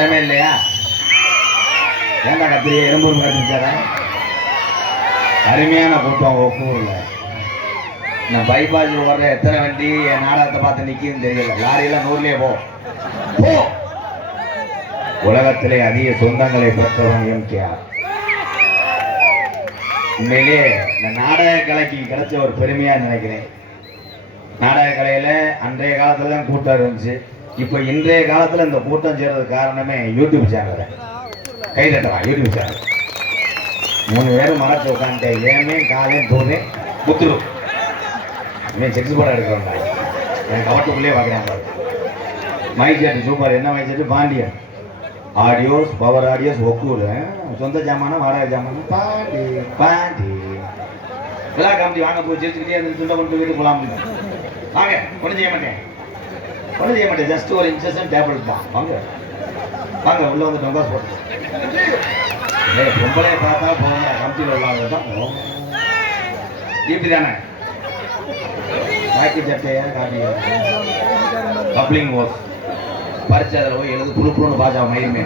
இடமே இல்லையா? ஏண்டா கத்திரியா எறும்பு கட்டிருக்காரா? அருமையான கூட்டம் ஒக்கூர்ல. நான் பைபாஸ் வர்ற எத்தனை வண்டி என் நாடகத்தை பார்த்து நிற்கின்னு தெரியல. லாரியில 100லயே போ. உலகத்திலே அதிக சொந்தங்களை பெற்றவன் எம்கேஆர். உண்மையிலேயே இந்த நாடக கலைக்கு கிடைச்ச ஒரு பெருமையா நினைக்கிறேன். நாடக கலையில அன்றைய காலத்துல தான் கூட்டம் இருந்துச்சு. இப்ப இன்றைய காலத்துல இந்த கூட்டம் சேர்றதுக்கு காரணமே யூடியூப் சேனல். கைதட்டலாம் யூடியூப் சேனல். 3 பேரும் மறைச்சு உட்காந்துட்டேன். ஏமே காலையும் தோணு புத்துரு இவன் செக்ஸ் படம் எடுக்கிறோம்டா. என் கவட்டுக்குள்ளேயே பார்க்குறாங்க. Mic set super. என்ன mic set? Pandian audios, power audios, Okkur. சொந்த ஜாமான வாடகை ஜாமான பாண்டி பாண்டி விழா காமெடி. வாங்க போய் சேர்த்துக்கிட்டே அந்த துண்டை கொண்டு வீட்டு போகலாம். வாங்க. ஒன்றும் செய்ய மாட்டேன், ஒன்றும் செய்ய மாட்டேன். ஜஸ்ட் ஒரு இன்ஜெக்ஷன் டேப்லெட் தான். வாங்க வாங்க உள்ள வந்து டொங்காஸ் போட்டு பொம்பளையை பார்த்தா போங்க. கமிட்டியில் உள்ளவங்க தான் போகும். இப்படி தானே பாக்கி சட்டையா காட்டி கப்ளிங் ஓஸ் பறிச்சு அதில் போய் எழுது புழு புழுன்னு பாஜா மயிலுமே.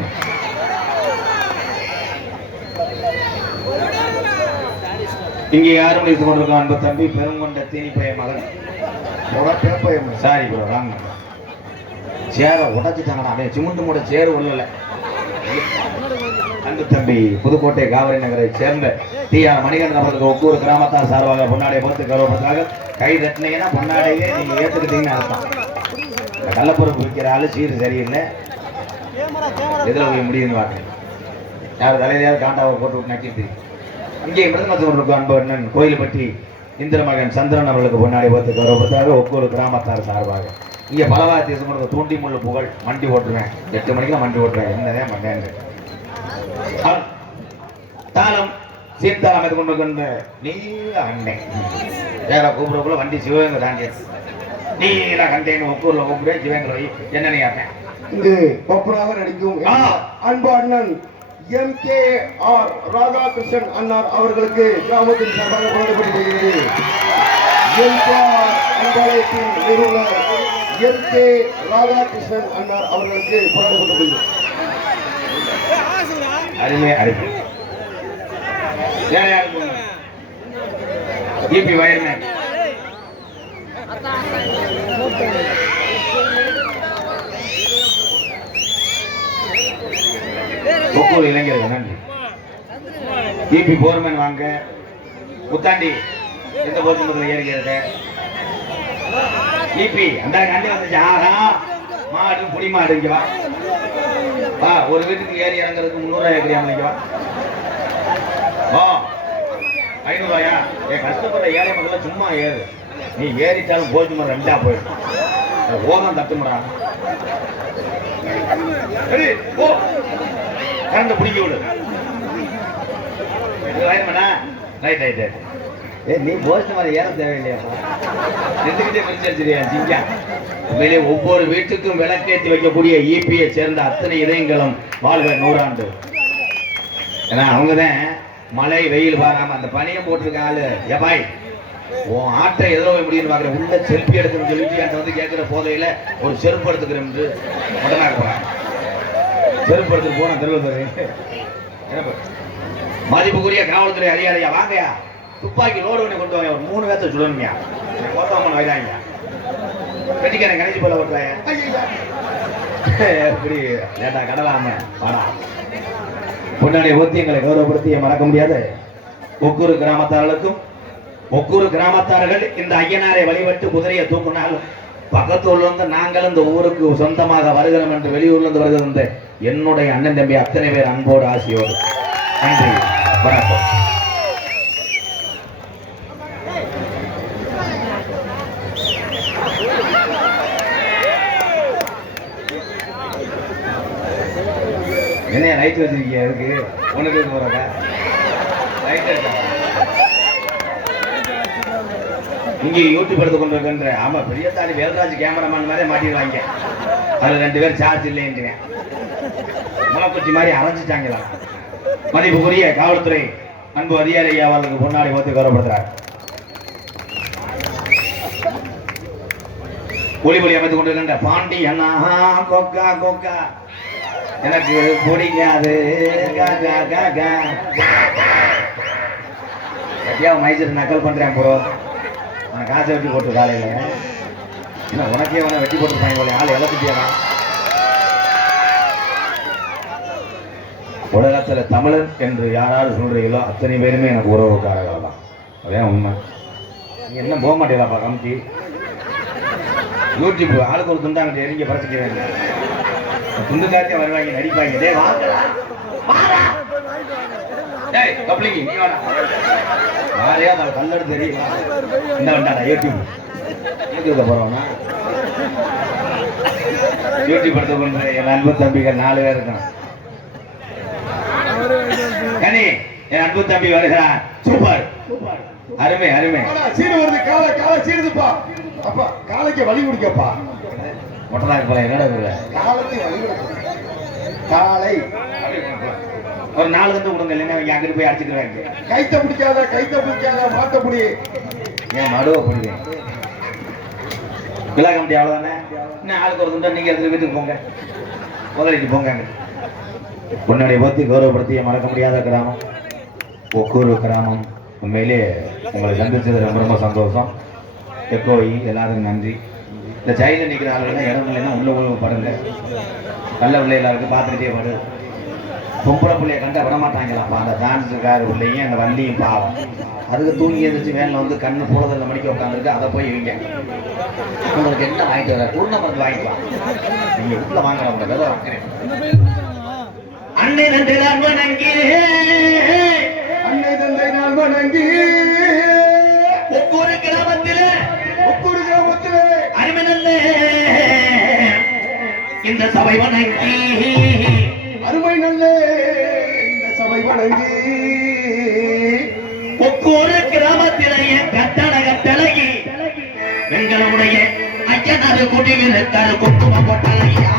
இங்கே யாரும் இது கொண்டிருக்கோம். அன்பு தம்பி பெருங்கொண்ட தீனிப்பைய மகன். சாரி ப்ரோ, ராங்க சேரை உடச்சிட்டாங்கடா. அதே சிமெண்ட் மூட சேரு உள்ளல. அன்பு தம்பி புதுக்கோட்டை காவிரி நகரை சேர்ந்த டி.ஆர். மணிகண்டன் அவர்களுக்கு ஒவ்வொரு கிராமத்தார் சார்பாக பொன்னாடை பொறுத்து கௌரவப்படுத்தாங்க. கை தட்டினீங்கன்னா பொன்னாடையே நீங்க ஏத்துக்கிட்டீங்கன்னு அர்த்தம். இந்த கள்ளப்பொருப்பு விற்கிற ஆளு சீர் சரியில்லை. எதில் போய் முடியுதுன்னு பார்க்குறேன். யார் தலையிலையாவது காண்டாவை போட்டு விட்டு நக்கிட்டு. இங்கே மிருதமத்தவர்களுக்கு அன்பு அண்ணன் கோயில்பட்டி இந்திரமகன் சந்திரன் அவர்களுக்கு பொன்னாடை பொறுத்து கௌரவப்படுத்தாங்க. ஒவ்வொரு கிராமத்தார் சார்பாக இங்கே பலவாதி தேசம் தூண்டி முள்ளு புகழ். வண்டி ஓட்டுருவேன் 8 மணிக்கு வண்டி ஓட்டுறேன். என்னதான் பண்ணேன் தாளம் சீர்தாளம் அமைத்து கொண்டிருக்கின்ற நீல அண்டை வேற கூப்பிடக்குள்ள வண்டி சிவகங்கை தாண்டிய நீல கண்டேன்னு ஒக்கூர்ல கூப்பிடுவேன். சிவகங்கை என்ன நீ ஆட்டேன் இங்கு பப்பனாக நடிக்கும் அன்பு அண்ணன் எம்.கே.ஆர். ராதாகிருஷ்ணன் அண்ணார் அவர்களுக்கு கிராமத்தின் சார்பாக வழங்கப்பட்டு எம்.கே.ஆர். அன்பாலயத்தின் நிறுவனர் எம்.கே. ராதாகிருஷ்ணன் அண்ணார் அவர்களுக்கு வழங்கப்பட்டு அருமை அருமை. இபி வயர்மேன் ஒவ்வொரு இளைஞர்கள் நன்றி. இபி போர்மேன் வாங்க. புத்தாண்டி எந்த போர்மத்தில் ஏறிக்கிறது இபி அந்த கண்டி வந்துச்சு. ஆகா மாடு புடி மாடு இங்க வா. ஒரு வீட்டுக்கு ஏறி இறங்குறதுக்கு 300 ஏக்கரியாம இங்க வா. 500 என் கஷ்டப்படுற ஏழை மக்கள் சும்மா ஏறு. நீ ஏறிட்டாலும் போச்சு மாதிரி 2ஆ போயிடும். ஓதம் தட்டுமுடா. கரண்ட் பிடிக்க விடு. Right right right. நீ போஸ்ட் மாதிரி ஏற தேவையில்லையாப்பா. ரெண்டுகிட்டே பிரிச்சரிச்சிருயா சிங்கா. உண்மையிலே ஒவ்வொரு வீட்டுக்கும் விளக்கேற்றி வைக்கக்கூடிய ஈபியை சேர்ந்த அத்தனை இதயங்களும் வாழ்க 100 ஆண்டு. ஏன்னா அவங்கதான் மழை வெயில் பாராம அந்த பனியை போட்டிருக்காரு. எப்பாய் உன் ஆட்டை எதிர போய் முடியும்னு பாக்குறேன். உள்ள செல்ஃபி எடுக்கணும்னு சொல்லிட்டு என்கிட்ட வந்து கேட்கிற போதையில ஒரு செருப்பு எடுத்துக்கிறேன் என்று உடனாக போறேன். செருப்பு எடுத்துட்டு போன திருவள்ளூர் மதிப்புக்குரிய காவல்துறை அதிகாரியா வாங்கயா. துப்பாக்கி லோடு பண்ணி கொண்டு வாங்க. ஒரு 3 பேர்த்த சுடணுங்க. கோத்தாமன் வயதாங்க வெட்டிக்கிறேன். கணிச்சு போல ஓட்டுறாங்க. எப்படி லேட்டா கடலாம வாடா. பொன்னாடியை ஊத்தி எங்களை கௌரவப்படுத்தி மறக்க முடியாது. ஒவ்வொரு கிராமத்தார்களுக்கும் ஒவ்வொரு கிராமத்தார்கள் இந்த ஐயனாரை வழிபட்டு குதிரையை தூக்கினாலும் பக்கத்தூர்ல இருந்து நாங்களும் இந்த ஊருக்கு சொந்தமாக வருகிறோம் என்று வெளியூர்ல இருந்து வருகிற என்னுடைய அண்ணன் தம்பி அத்தனை பேர் அன்போடு ஆசையோடு நன்றி வணக்கம். என்ன லைட் வச்சிருக்கீங்க? இருக்கு உனக்கு போறாங்க லைட் இருக்கா? இங்கே யூடியூப் எடுத்து கொண்டு இருக்கின்ற ஆமா பெரிய தாடி வேல்ராஜ் கேமராமேன் மாதிரி மாட்டிடுவாங்க. அதுல 2 பேர் சார்ஜ் இல்லைன்னு முளக்குச்சி மாதிரி அரைஞ்சிட்டாங்களா. மதிப்புக்குரிய காவல்துறை அன்பு அதிகாரி அவர்களுக்கு பொன்னாடி போத்து கௌரவப்படுத்துறார். ஒளிபொலி அமைத்துக் கொண்டிருக்கின்ற பாண்டி அண்ணா கொக்கா கொக்கா எனக்கு பிடிக்காது கட்டியா மைசூர் நக்கல் பண்றேன் ப்ரோ. நான் காசை வெட்டி போட்டு காலையில என்ன உனக்கே உன வெட்டி போட்டுருப்பாங்க போல ஆள் எல்லாத்துட்டியா. உலகத்துல தமிழன் என்று யாராவது சொல்றீங்களோ அத்தனை பேருமே எனக்கு உறவுக்காரர்கள் தான். அதான் உண்மை. நீ என்ன போக மாட்டீங்களாப்பா கமிட்டி யூடியூப் ஆளுக்கு ஒரு துண்டாங்க எரிஞ்ச பறச்சுக்க வேண்டிய துண்டு காட்டியே வருவாங்க நடிப்பாங்க. டே வாங்கடா டேய் கப்ளிங்கி நீ வாடா யாரையா நான் கல்லெடு தெரியுமா என்ன வேண்டாடா யூடியூப்ல போறோம்னா யூடியூப் எடுத்து கொண்டு என் அன்பு தம்பிகள் 4 பேர் இருக்கான். கனி என் அன்பு தம்பி வருகிறான். சூப்பர் அருமை அருமை. சீடு வருது காலை காலை சீடுதுப்பா. அப்பா காலைக்கு வலி குடிக்கப்பா. மொட்டனாக்கு போல என்னடா காலத்தை வலி குடிக்க காலை ஒரு 4 கண்டு கொடுங்க இல்லைன்னா அவங்க அங்கிட்டு போய் அடிச்சுக்கிறாங்க. கைத்த பிடிக்காத மாட்ட முடி ஏன் நடுவ பண்ணுவேன் விழா கமிட்டி அவ்வளோதானே. இன்னும் ஆளுக்கு ஒரு துண்டா நீங்க எடுத்து வீட்டுக்கு போங்க முதலிட்டு போங்க. உன்னுடைய பற்றி கௌரவப்படுத்திய மறக்க முடியாத கிராமம் ஒக்கூர் கிராமம். உண்மையிலே உங்களை சந்திச்சது ரொம்ப ரொம்ப சந்தோஷம். எக்கோயி எல்லாருக்கும் நன்றி. இந்த சைடில் நிற்கிற ஆளுகள்லாம் இடம் இல்லைன்னா உள்ள படுங்க. நல்ல பிள்ளைகளா இருக்கு பார்த்துக்கிட்டே படு. பொம்பளை பிள்ளைய கண்டா விட மாட்டாங்களாப்பா. அந்த டான்ஸுக்கார பிள்ளையும் அந்த வண்டியும் பாவம். அதுக்கு தூங்கி எழுந்திரிச்சு வேனில் வந்து கண்ணு போலதில் மணிக்கு உட்காந்துருக்கு. அதை போய் இவங்க உங்களுக்கு என்ன வாங்கிட்டு வர பூர்ண மருந்து வாங்கிக்கலாம். நீங்கள் உள்ள வாங்கலாம். உங்களை விதை வாங்குறேன். அன்னை தந்தை நான் வணங்கி ஒவ்வொரு கிராமத்திலே அருமை நல்ல இந்த சபை வணங்கி ஒவ்வொரு கிராமத்திலேயே கட்டழகி எங்களுடைய ஐயனாறு குடிவில் கரு குங்குமம் போட்டலையா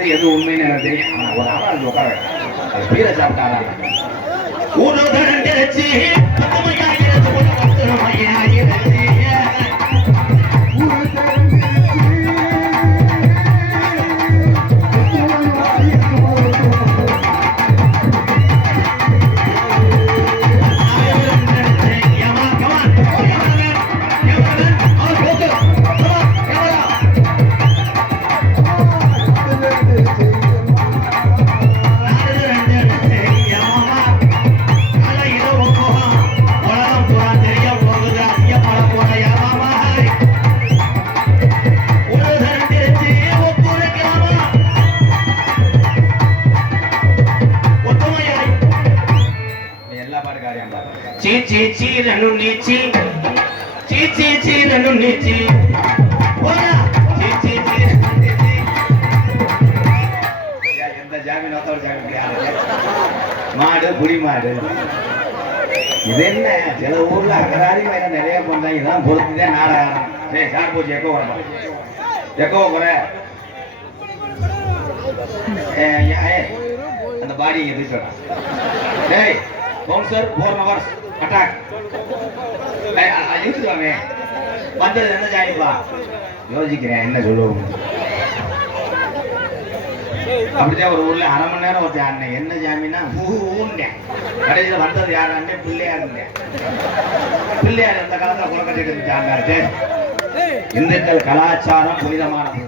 நடக்குது எது உண்மைன்னு எனக்கு தெரியும். ஆனா ஒரு ஆளா அது உட்கார அது பீரை சாப்பிட்டாரா ஒரு தரண்டிருச்சு பத்துமையாகிறது ஒரு பத்துமையாகிறது மாடு புடி மாடு இது என்ன சில ஊர்ல அகராதி வேற நிறைய பண்றாங்க. இதான் பொறுத்துதான் நாடகம். சரி சார் போச்சு எக்கோ வரப்பா எக்கோ குற அந்த பாடி எது சொல்றேன். டேய் பவுன்சர் 4 hours அட்டாக் யூசுவாமே வந்தது என்ன ஜாயிப்பா யோசிக்கிறேன் என்ன சொல்லுவோம். அப்படிதான் ஒரு ஊர்ல அரை மணி நேரம் வச்சு ஆடினேன். என்ன ஜாமின்னா ஊண்டேன். கடைசியில் வந்தது யாருன்னே பிள்ளையார் இருந்தேன். பிள்ளையார் இந்த காலத்துல குளக்கட்டிட்டு இருந்துச்சாண்டாரு. இந்துக்கள் கலாச்சாரம் புனிதமானது.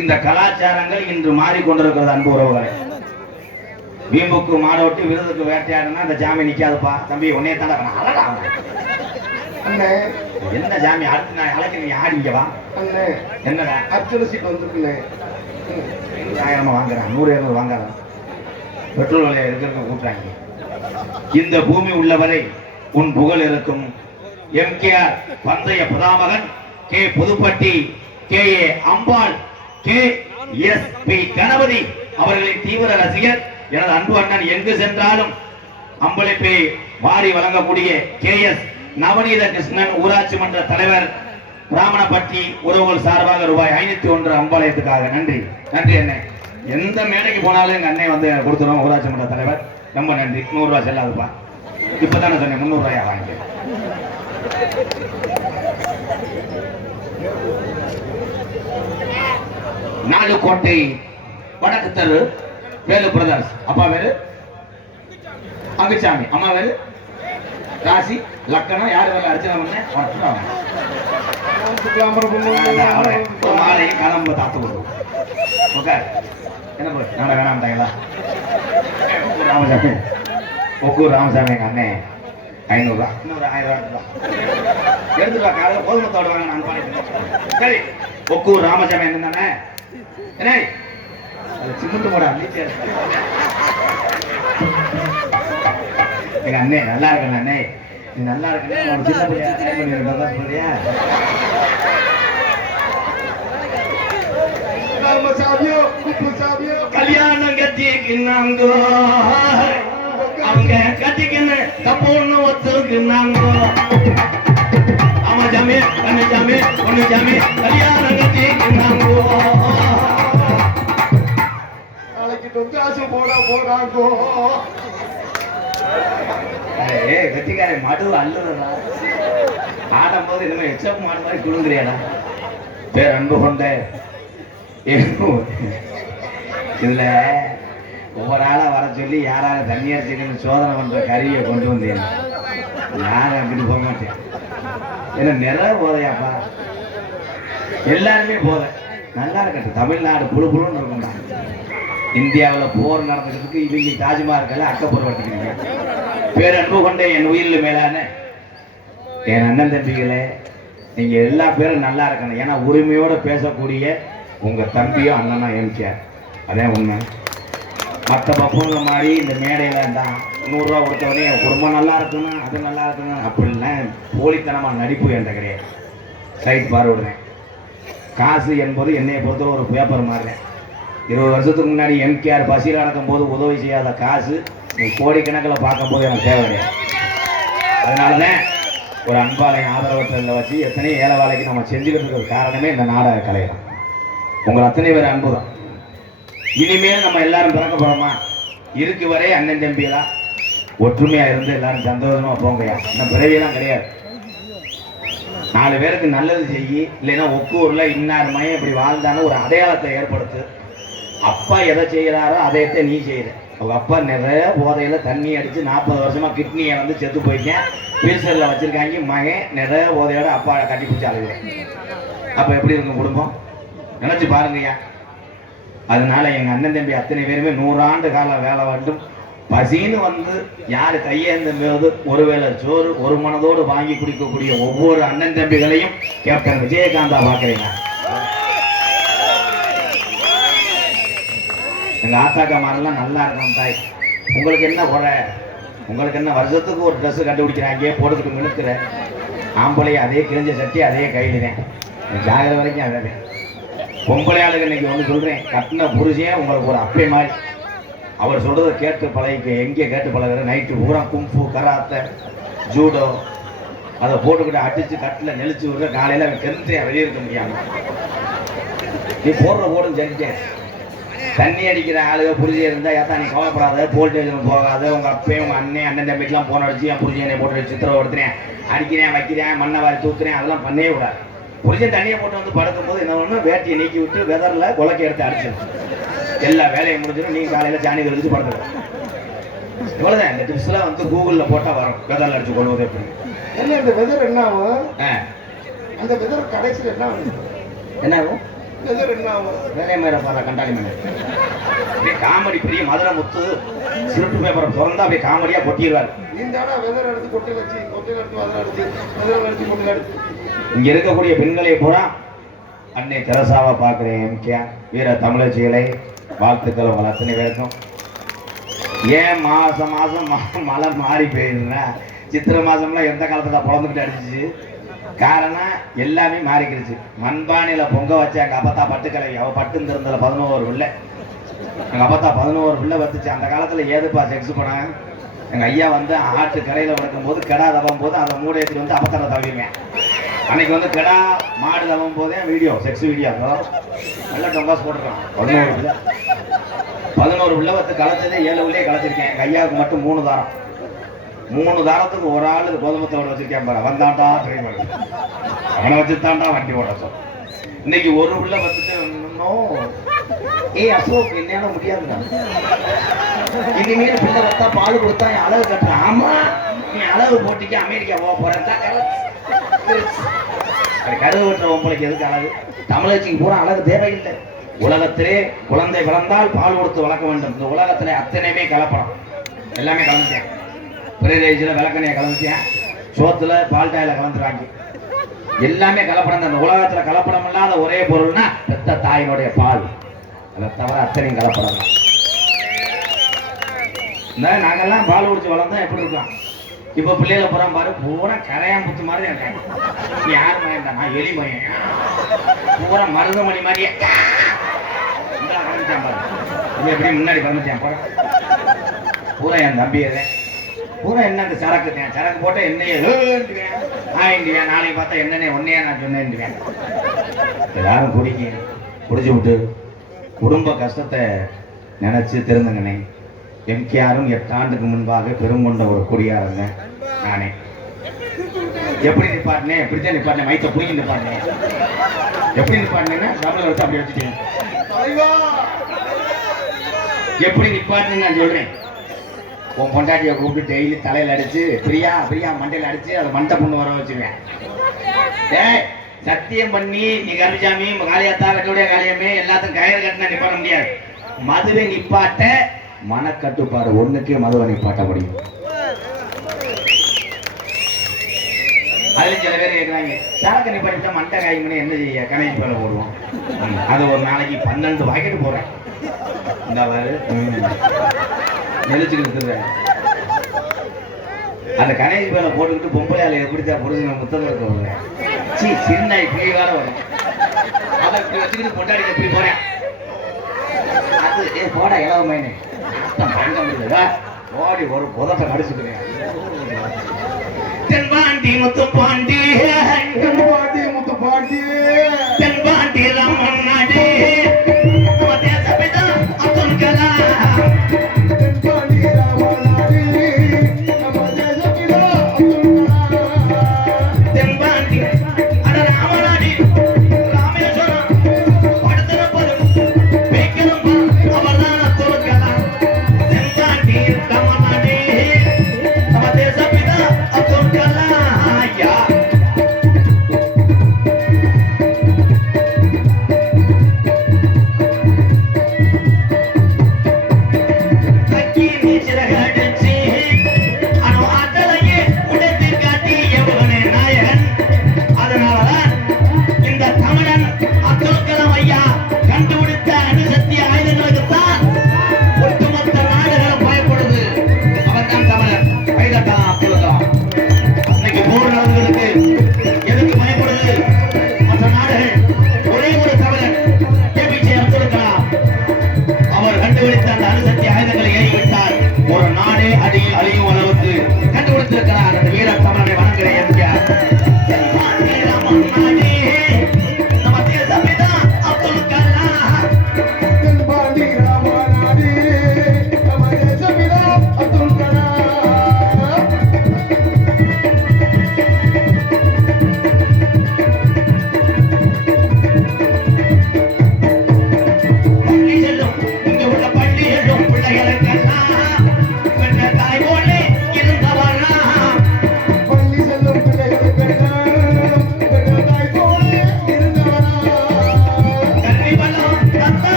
இந்த கலாச்சாரங்கள் இன்று மாறிக்கொண்டிருக்கிறது. அன்பு உறவுகளை வீம்புக்கு மாடோட்டி விருதுக்கு வேட்டையாடுனா அந்த ஜாமி நிக்காதுப்பா தம்பி உன்னைய தாண்டா அழகா அண்ணே என்ன ஜாமி அடுத்து நான் அழைக்க நீ ஆடிங்கவா அண்ணே என்னடா அர்ச்சனை சீட் வந்துருக்குண்ணே 1000 வாங்குறான் 100 வாங்குறான் பெட்ரோல் விலை இருக்கிறத கூட்டுறாங்க. இந்த பூமி உள்ளவரை உன் புகழ் இருக்கும். எம்கேஆர் பந்தய பிரதாமகன் K Puduppatti K A Ambal K S P Ganapathi அவர்களின் தீவிர ரசிகர். எனது அன்பு அண்ணன் எங்கு சென்றாலும் அம்பளிப்பை வாரி வழங்கக்கூடிய கே எஸ் நவநீத கிருஷ்ணன் ஊராட்சி மன்ற தலைவர் பிராமணப்பட்டி உறவுகள் சார்பாக ரூபாய் 501 அம்பாலயத்துக்காக நன்றி நன்றி அண்ணே. எந்த மேடைக்கு போனாலும் எங்க அண்ணன் வந்து கொடுத்துருவோம். ஊராட்சி மன்ற தலைவர் ரொம்ப நன்றி. 100 ரூபாய் செல்லாதுப்பா இப்பதானே சொன்னேன் 300 ரூபாயா வாங்கிக்க. நாலுக்கோட்டை வடக்கு தெரு வேலு பிரதர்ஸ். அப்பா பேரு அங்குச்சாமி, அம்மா பேரு ராசி லக்கணம். யாரு வேலை அர்ச்சனை பண்ண மாலை கிளம்ப தாத்து விடுவோம். என்ன போய் நாட வேணாம்ட்டாங்களா ராமசாமி ஒக்கூர் ராமசாமி எங்க அண்ணன் 500 ரூபா இன்னொரு 1000 ரூபா எடுத்துருவா. காலையில் கோதுமத்தோடு வாங்க நான் பண்ணிட்டு. சரி ஒக்கூர் ராமசாமி என்ன தானே என்ன சிமெண்ட் போட எங்க அண்ணே நல்லா இருக்கேன் அண்ணே நீ நல்லா இருக்கேன் சொல்றியா கல்யாணம் கட்டிக்குனாங்க அவங்க கட்டிக்கின்னு தப்பொண்ணு ஒத்துக்குனாங்க. ஆமா ஜாமி கண்ணு ஜாமி ஒண்ணு ஜாமி கல்யாணம் கட்டிக்குனாங்க. காசு போட போறாங்கோ. கத்திக்கார மடு அல்லுறா ஆடும் போது இனிமே எச்சப் மாடு மாதிரி குடுங்குறியாடா. பேர் அன்பு கொண்ட இதுல ஒவ்வொரு ஆளா வர சொல்லி யாராவது தண்ணியார் சிக்கன் சோதனை பண்ற கருவியை கொண்டு வந்தேன். யாரும் அங்கிட்டு போக மாட்டேன். ஏன்னா நிறைய போதையாப்பா எல்லாருமே போதை. நல்லா இருக்கட்டும். தமிழ்நாடு புழு புழுன்னு இருக்கும்டா. இந்தியாவில் போர் நடந்துக்கிறதுக்கு இவங்க தாஜ்மஹால் அக்கப்பூர்வப்படுத்திக்கிறீங்க. பேரன்பு கொண்ட என் உயிரில் மேலான என் அண்ணன் தம்பிகளே நீங்க எல்லா பேரும் நல்லா இருக்கணும். ஏன்னா உரிமையோட பேசக்கூடிய உங்க தம்பியோ அண்ணனா எம்கேஆர் அதான் உண்மை. மற்ற பப்பங்க மாதிரி இந்த மேடையில தான் 100 ரூபா கொடுத்தவனே என் குடும்பம் நல்லா இருக்கணும் அது நல்லா இருக்கணும் அப்படின்லாம் போலித்தனமா நடிப்பு என்ற கிடையாது. சைட் பார்விடுறேன். காசு என்பது என்னையை பொறுத்தவரை ஒரு பேப்பர் மாதிரி. 20 வருஷத்துக்கு முன்னாடி எம்கேஆர் பசியில் நடக்கும் போது உதவி செய்யாத காசு நீ கோடிக்கணக்கில் பார்க்கும்போது எனக்கு தேவை கிடையாது. அதனாலதான் ஒரு அன்பாலயம் ஆதரவற்றில் வச்சு எத்தனை ஏழை வேலைக்கு நம்ம செஞ்சுக்கிட்டு இருக்கிறது காரணமே இந்த நாடக கலை தான். உங்கள் அத்தனை பேர் அன்பு தான். இனிமேல் நம்ம எல்லாரும் பிறக்க போறோமா? இருக்கு வரை அண்ணன் தம்பியெல்லாம் ஒற்றுமையா இருந்து எல்லாரும் சந்தோஷமா போங்கயா. இன்னும் பிறவியெல்லாம் கிடையாது. 4 பேருக்கு நல்லது செய்யி, இல்லைன்னா ஒக்கூர்ல இன்னார் மையம் இப்படி வாழ்ந்தான்னு ஒரு அடையாளத்தை ஏற்படுத்து. அப்பா எதை செய்யறாரோ அதையத்தை நீ செய்யற. அவங்க அப்பா நிறைய போதையில தண்ணி அடிச்சு 40 வருஷமா கிட்னியை வந்து செத்து போயிட்டேன், வீல்சேர்ல வச்சிருக்காங்க. மகன் நிறைய போதையோட அப்பா கட்டி பிடிச்சி அழுகிறேன். அப்ப எப்படி இருக்கும் குடும்பம்? நினைச்சு பாருங்கய்யா. அதனால எங்க அண்ணன் தம்பி அத்தனை பேருமே 100 ஆண்டு காலம் வேலை வேண்டும். பசின்னு வந்து யாரு கையேந்த போது ஒருவேளை சோறு ஒரு மனதோடு வாங்கி குடிக்கக்கூடிய ஒவ்வொரு அண்ணன் தம்பிகளையும் கேப்டன் விஜயகாந்தா பாக்குறீங்க. எங்க ஆத்தாக்கா மாதிரிலாம் நல்லா இருக்கும் தாய். உங்களுக்கு என்ன குறை? உங்களுக்கு என்ன வருஷத்துக்கு ஒரு ட்ரெஸ் கண்டுபிடிக்கிறாங்க, போட்டுக்கிட்டு மினுக்கிற ஆம்பளை அதே கிழிஞ்ச சட்டி அதே கையிலேன் ஜாகிர வரைக்கும் அதே. பொம்பளை ஆளுங்க இன்னைக்கு ஒன்று சொல்றேன், கட்டின புருஷன் உங்களுக்கு ஒரு அப்பே மாதிரி. அவர் சொல்றதை கேட்டு பழகிக்க. எங்கே கேட்டு பழகிற? நைட்டு பூரா கும்பு கராத்தை ஜூடோ அதை போட்டுக்கிட்டு அடிச்சு கட்டில் நெளிச்சு விடுற. காலையில கெந்திரியா வெளியே இருக்க முடியாம நீ போடுற போடும் சரிட்டேன். தண்ணி அடிக்கிற ஆளுக புரிஞ்சு இருந்தா ஏத்தா நீ கவலைப்படாத, போல்டேஜ் போகாத. உங்க அப்பே உங்க அண்ணன் தம்பிக்கெல்லாம் போன அடிச்சு என் புரிஞ்சு என்னை போட்டு சித்திரப்படுத்துறேன், அடிக்கிறேன், வைக்கிறேன், மண்ணை வாரி தூக்குறேன், அதெல்லாம் பண்ணவே கூடாது. புரிஞ்சன் தண்ணியை போட்டு வந்து படுக்கும் போது என்ன பண்ணணும், வேட்டியை நீக்கி விட்டு வெதர்ல குலக்கை எடுத்து அடிச்சிடும். எல்லா வேலையும் முடிஞ்சிடும். நீங்க காலையில சாணி தெளிச்சு படுத்துடும். இவ்வளவுதான். இந்த டிப்ஸ் எல்லாம் வந்து கூகுள்ல போட்டா வரும். வெதர்ல அடிச்சு கொள்வது எப்படி. என்ன இந்த வெதர் என்ன ஆகும்? அந்த வெதர் கடைசியில் என்ன ஆகும்? என்ன ஆகும்? வெதர் என்ன ஆகும்? வேலைய மேல பாரு கண்டாளி மேல காமெடி பெரிய மதுரை முத்து சிறுட்டு பேப்பரை திறந்தா அப்படியே காமெடியா கொட்டிடுவாரு. இந்த வெதர் எடுத்து கொட்டையில் வச்சு வெதர் அடிச்சு கொண்டு எடுத்து இங்க இருக்கக்கூடிய பெண்களை பூரா அன்னை தெரசாவை பார்க்கிறேன். எம்கே வீர தமிழச்சிகளை வாழ்த்துக்கள் உங்கள் அத்தனை பேருக்கும். ஏன் மாசம் மழை மாறி போயிருந்தா சித்திரை மாசம்லாம் எந்த காலத்துல பிறந்துக்கிட்டு அடிச்சிச்சு? காரணம் எல்லாமே மாறிக்கிடுச்சு. மண்பானையில பொங்க வச்ச எங்க அப்பத்தா பட்டுக்கலை, அவ பட்டு இருந்ததுல 11 பிள்ளை. எங்க அப்பத்தா 11 பிள்ளை வச்சுச்சு. அந்த காலத்துல ஏதுப்பா செக்ஸ் பண்ணாங்க. எங்க ஐயா வந்து ஆட்டு கரையில வளர்க்கும் போது கெடா தவம் போது அதை மூடையத்துக்கு வந்து அப்பத்தால தவிடுவேன். அன்னைக்கு வந்து கெடா மாடு தவம் போதே வீடியோ, செக்ஸ் வீடியோ நல்லா டொங்காஸ் போட்டுருக்கான். 11 பிள்ளை வந்து களைச்சதே 7 பிள்ளையே களைச்சிருக்கேன். எங்க ஐயாவுக்கு மட்டும் 3 தாரம். 3 தாரத்துக்கு ஒரு ஆளு கோதுமத்தோடு வச்சிருக்கேன் பாரு. வந்தாண்டா டிரைவர் அவனை வச்சுத்தாண்டா வண்டி ஓட சொல். இன்னைக்கு ஒரு பிள்ளை வச்சுட்டு அசோக் என்ன முடியாதுங்க. இனிமேல் பிள்ளை வந்தா பால் கொடுத்தா என் அளவு கட்டுறேன். ஆமா நீ அளவு போட்டிக்கு அமெரிக்கா போக போறேன். கருவு வெட்டுற பொம்பளைக்கு எதுக்கு அழகு? தமிழச்சிக்கு பூரா அழகு தேவையில்லை. உலகத்திலே குழந்தை பிறந்தால் பால் கொடுத்து வளர்க்க வேண்டும். இந்த உலகத்திலே அத்தனையுமே கலப்படம். எல்லாமே கலந்துட்டேன். பிரேரேஜில் விளக்கணையை கலந்துட்டேன், சோத்துல பால்டாயில கலந்துறாங்க. எல்லாமே கலப்படம். அந்த உலகத்துல கலப்படம் இல்லாத ஒரே பொருள்னா பெத்த தாயினுடைய பால். அதை தவிர அத்தனையும் கலப்படம் தான். நாங்கெல்லாம் பால் குடிச்சு வளர்ந்தா எப்படி இருக்கோம்? இப்ப பிள்ளைகளை பூரா பாரு, பூரா கரையாம்புத்து மாதிரி இருக்காங்க. நீ யார் மயன்டா? நான் எலி மயன். பூரா மருதமணி மாதிரியே கலந்துட்டான் பாரு. எப்படி முன்னாடி கலந்துட்டேன் போற பூரா என் தம்பி எதே பூரா என்ன அந்த சரக்கு தான். சரக்கு போட்ட என்னைய ஆயிண்டுவேன். நாளைக்கு பார்த்தா என்னன்னே ஒன்னையா நான் சொன்னேன்டுவேன். எல்லாரும் குடிச்சு விட்டு குடும்ப கஷ்டத்தை நினைச்சு திருந்துங்கண்ணே. எம்கேஆரும் 8 ஆண்டுக்கு முன்பாக பெருங்கொண்ட ஒரு குடியாருங்க நானே. எப்படி நிப்பாட்டினேன்? எப்படித்தான் நிப்பாட்டினேன்? மைத்த புரிஞ்சு நிப்பாட்டினேன். எப்படி நிப்பாட்டினேன்னா தமிழ் எடுத்து அப்படி வச்சுட்டேன். எப்படி நிப்பாட்டினேன்னு நான் சொல்றேன். உன் பொண்டாட்டியை கூப்பிட்டு டெய்லி தலையில அடிச்சு பிரியா பிரியா மண்டையில அடிச்சு அதை மண்டை பொண்ணு வர வச்சுருவேன். ஏய் சத்தியம் பண்ணி நீ கருசாமி காளியாத்தா கட்டுடைய காளியமே எல்லாத்தையும் கயிறு கட்டினா நிப்பாட்ட முடியாது. மதுவை நிப்பாட்ட மனக்கட்டுப்பாடு ஒண்ணுக்கே மதுவை நிப்பாட்ட முடியும். அதுல சில பேர் கேட்குறாங்க, சரக்கு நிப்பாட்டிட்டா மண்டை காய்மணி என்ன செய்ய? கணக்கு பேர போடுவோம். அது ஒரு நாளைக்கு 12 பாக்கெட் போறேன். இந்த நெளிச்சுக்கிட்டு அந்த கணேஷ் பேரை போட்டுக்கிட்டு பொம்பளையால எப்படித்தான் புரிஞ்சு முத்தம் இருக்க சின்ன இப்படி வேற வரும். அதை இப்படி வச்சுக்கிட்டு பொண்டாடி எப்படி போறேன்? அது போட இளவு மைனு வாங்க முடியல. ஓடி ஒரு புதத்தை கடிச்சுக்கிறேன். தென்பாண்டி முத்து பாண்டி முத்து பாண்டி தென்பாண்டி ராமன் நாடு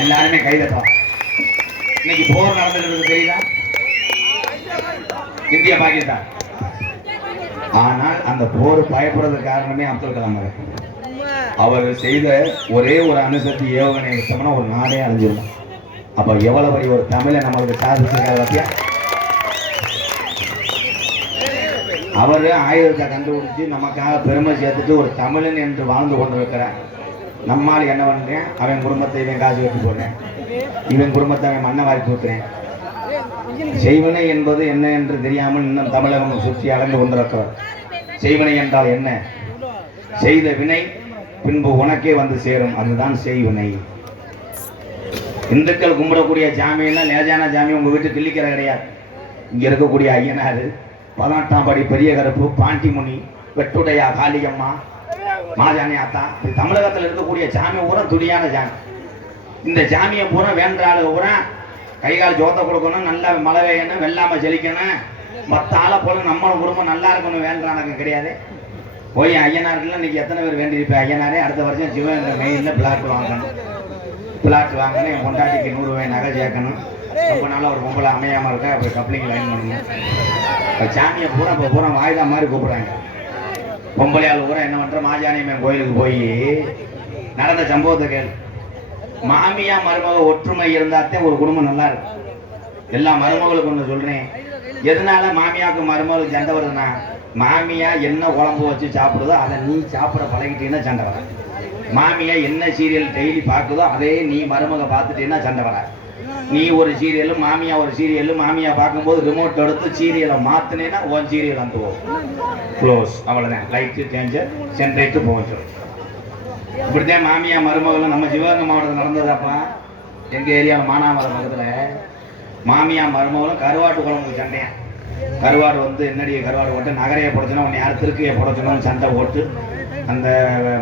எல்லாருமே கைதட்டலாம். இன்னைக்கு போர் நடந்துட்டு தெரியுதா? இந்தியா பாகிஸ்தான். ஆனால் அந்த போர் பயப்படுறதுக்கு காரணமே அப்துல் கலாம் அவர் செய்த ஒரே ஒரு அணுசக்தி ஏவுகணை விட்டோம்னா ஒரு நாடே அழிஞ்சிடும். அப்ப எவ்வளவு பெரிய ஒரு தமிழை நம்மளுக்கு சாதிச்சிருக்காரு பத்தியா? அவரு ஆயுதத்தை கண்டுபிடிச்சு நமக்காக பெருமை சேர்த்துட்டு ஒரு தமிழன் என்று வாழ்ந்து கொண்டிருக்கிறார். நம்மால் என்ன பண்றேன்? அவன் குடும்பத்தை இவன் காசு கட்டி போடுறேன், இவன் குடும்பத்தை அவன் மண்ணை வாரி தூக்குறேன். செய்வினை என்பது என்ன என்று தெரியாமல் இன்னும் தமிழகம் சுற்றி அலைந்து கொண்டிருக்கிறார். செய்வினை என்றால் என்ன? செய்த வினை பின்பு உனக்கே வந்து சேரும், அதுதான் செய்வினை. இந்துக்கள் கும்பிடக்கூடிய ஜாமியெல்லாம் லேஜான ஜாமி உங்க வீட்டு கிள்ளிக்கிற கிடையாது. இங்க இருக்கக்கூடிய ஐயனாரு, 18ஆம் படி பெரிய கருப்பு, பாண்டிமுனி, வெட்டுடையா காளியம்மா, மாஜானி ஆத்தா, தமிழகத்தில் இருக்கக்கூடிய ஜாமி பூரா துடியான ஜாமி. இந்த ஜாமியை பூரா வேண்டாளு பூரா கைகால் ஜோத்த கொடுக்கணும், நல்லா மழை பெய்யணும், வெள்ளாம செழிக்கணும், மற்ற ஆளை போல நம்ம குடும்பம் நல்லா இருக்கணும் வேண்டானக்கு கிடையாது. போய் ஐயனாருக்குலாம் இன்னைக்கு எத்தனை பேர் வேண்டியிருப்பேன்? ஐயனாரே அடுத்த வருஷம் சிவகங்கை மெயினில் பிளாட் வாங்கணும், பிளாட் வாங்கணும், என் பொண்டாட்டிக்கு 100 ரூபாய் நகை சேர்க்கணும், ரொம்ப நாளாக ஒரு பொம்பளை அமையாமல் இருக்கா, அப்போ கப்ளிங் லைன் பண்ணணும். இப்போ சாமியை பூரா இப்போ பூரா வாய்தா மாதிரி கூப்பிட்றாங்க. பொம்பளையால் பூரா என்ன பண்ணுற? மாஜானியம்மன் கோயிலுக்கு போய் நடந்த சம்பவத்தை கேள். மாமியா மருமக ஒற்றுமை இருந்தாத்தே ஒரு குடும்பம் நல்லா இருக்கு. எல்லா மருமகளுக்கு ஒன்று சொல்றேன், எதனால மாமியாவுக்கு மருமகளுக்கு சண்டை வருதுன்னா, மாமியா என்ன குழம்பு வச்சு சாப்பிடுதோ அதை நீ சாப்பிட பழகிட்டீங்கன்னா சண்டை வர. மாமியா என்ன சீரியல் டெய்லி பார்க்குதோ அதே நீ மருமக பார்த்துட்டீங்கன்னா சண்டை வர. நீ ஒரு சீரியலும் மாமியா ஒரு சீரியலும் மாமியா பார்க்கும்போது ரிமோட் எடுத்து சீரியலை மாத்தினேன்னா உன் சீரியல் வந்து போகும், க்ளோஸ், அவ்வளோதான். லைட்டு சேஞ்சர் சென்ட்ரைட்டு போகும். இப்படித்தான் மாமியா மருமகளும் நம்ம சிவகங்கை மாவட்டத்தில் நடந்ததாப்பா. எங்கள் ஏரியாவில் மானாமரம் பக்கத்தில் மாமியா மருமகளும் கருவாட்டு குழம்புக்கு சண்டையா. கருவாடு வந்து என்னடிய கருவாடு போட்டு நகரையை புடச்சுனா உன்னை யார் திருக்கையை புடச்சணும்னு சண்டை போட்டு அந்த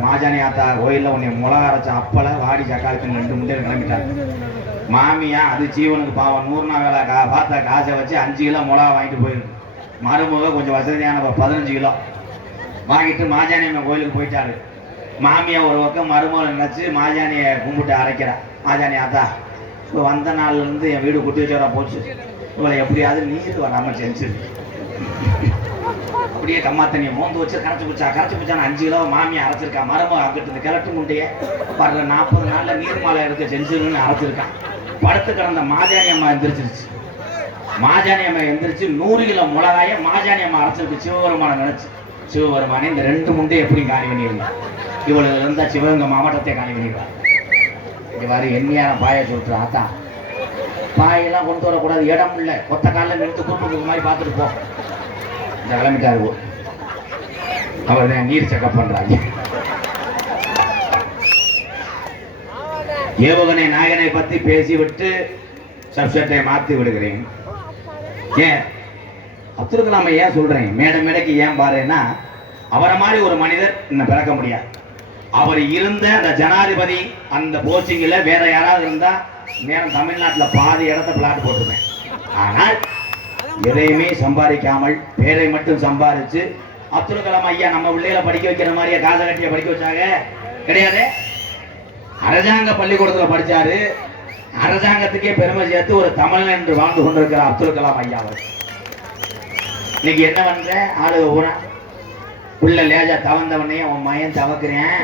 மாஜானி ஆத்தா கோயிலில் உன்னை மிளகா அரைச்ச அப்பலை வாடி சக்காலத்தின் 2 முட்டையில் கிளம்பிட்டாங்க. மாமியா அது ஜீவனுக்கு பாவம் 100 நாள் வேலை பார்த்தா காசை வச்சு 5 கிலோ மிளகா வாங்கிட்டு போயிருக்கு. மருமக கொஞ்சம் வசதியான 15 கிலோ வாங்கிட்டு மாஜானியம்மன் கோயிலுக்கு போயிட்டாரு. மாமியா ஒரு பக்கம் மருமகளை நினச்சி மாஜானியை கும்பிட்டு அரைக்கிறா. மாஜானி ஆத்தா இப்போ வந்த நாள்லேருந்து என் வீடு குட்டி வச்சோரா போச்சு, இவளை எப்படியாவது நீர் வராமல் செஞ்சு அப்படியே கம்மா தண்ணியை மோந்து வச்சு கரைச்சி பிடிச்சான்னு 5 கிலோ மாமியை அரைச்சிருக்கா. மருமக அங்கிட்டு கிளட்டு முண்டையை வர்ற 40 நாளில் நீர்மாலை எடுக்க செஞ்சுன்னு அரைச்சிருக்கான். படுத்து கிடந்த மாஜானி அம்மா எந்திரிச்சிருச்சு. மாஜானி அம்மா எந்திரிச்சு 100 கிலோ மிளகாய மாஜானி அம்மா அரைச்சிருக்கு. சிவபெருமானை நினைச்சு, சிவபெருமானே இந்த 2 முண்டையை எப்படி காலி பண்ணியிருந்தான்? இவ்வளவு இருந்தால் சிவகங்கை மாவட்டத்தை காலி பண்ணிடுவார். இங்கே வர எண்ணியான பாய சொல்லிட்டு, ஆத்தா பாயெல்லாம் கொண்டு வரக்கூடாது, இடம் இல்லை, கொத்த காலில் நிறுத்து கூப்பிட்டு மாதிரி பார்த்துட்டு போ. இந்த கிளம்பிட்டாரு. அவர் தான் நீர் செக்கப் பண்றாங்க. ஏவுகணை நாயகனை பத்தி பேசிவிட்டு சப்ஜெக்டை மாற்றி விடுகிறேன். ஏன் அப்துல் கலாம் ஏன் சொல்றேன்? மேடைக்கு ஏன் பாருன்னா, அவரை மாதிரி ஒரு மனிதர் இன்னும் பிறக்க முடியாது. அவர் இருந்த அந்த ஜனாதிபதி அந்த போஸ்டிங்கில் வேற யாராவது இருந்தா நேரம் தமிழ்நாட்டில் பாதி இடத்த பிளாட் போட்டுருப்பேன். ஆனால் எதையுமே சம்பாதிக்காமல் பேரை மட்டும் சம்பாதிச்சு அப்துல் கலாம் ஐயா நம்ம பிள்ளைகளை படிக்க வைக்கிற மாதிரியே காசை கட்டிய படிக்க வச்சாங்க கிடையாது. அரசாங்க பள்ளிக்கூடத்துல படிச்சாரு. அரசாங்கத்துக்கே பெருமை சேர்த்து ஒரு தமிழன் என்று வாழ்ந்து கொண்டிருக்கிற அப்துல் கலாம் ஐயா அவர் இன்னைக்கு என்ன பண்ற ஆளு ஊரா உள்ள லேஜா தவந்தவனே உன் மையன் தவக்குறேன்.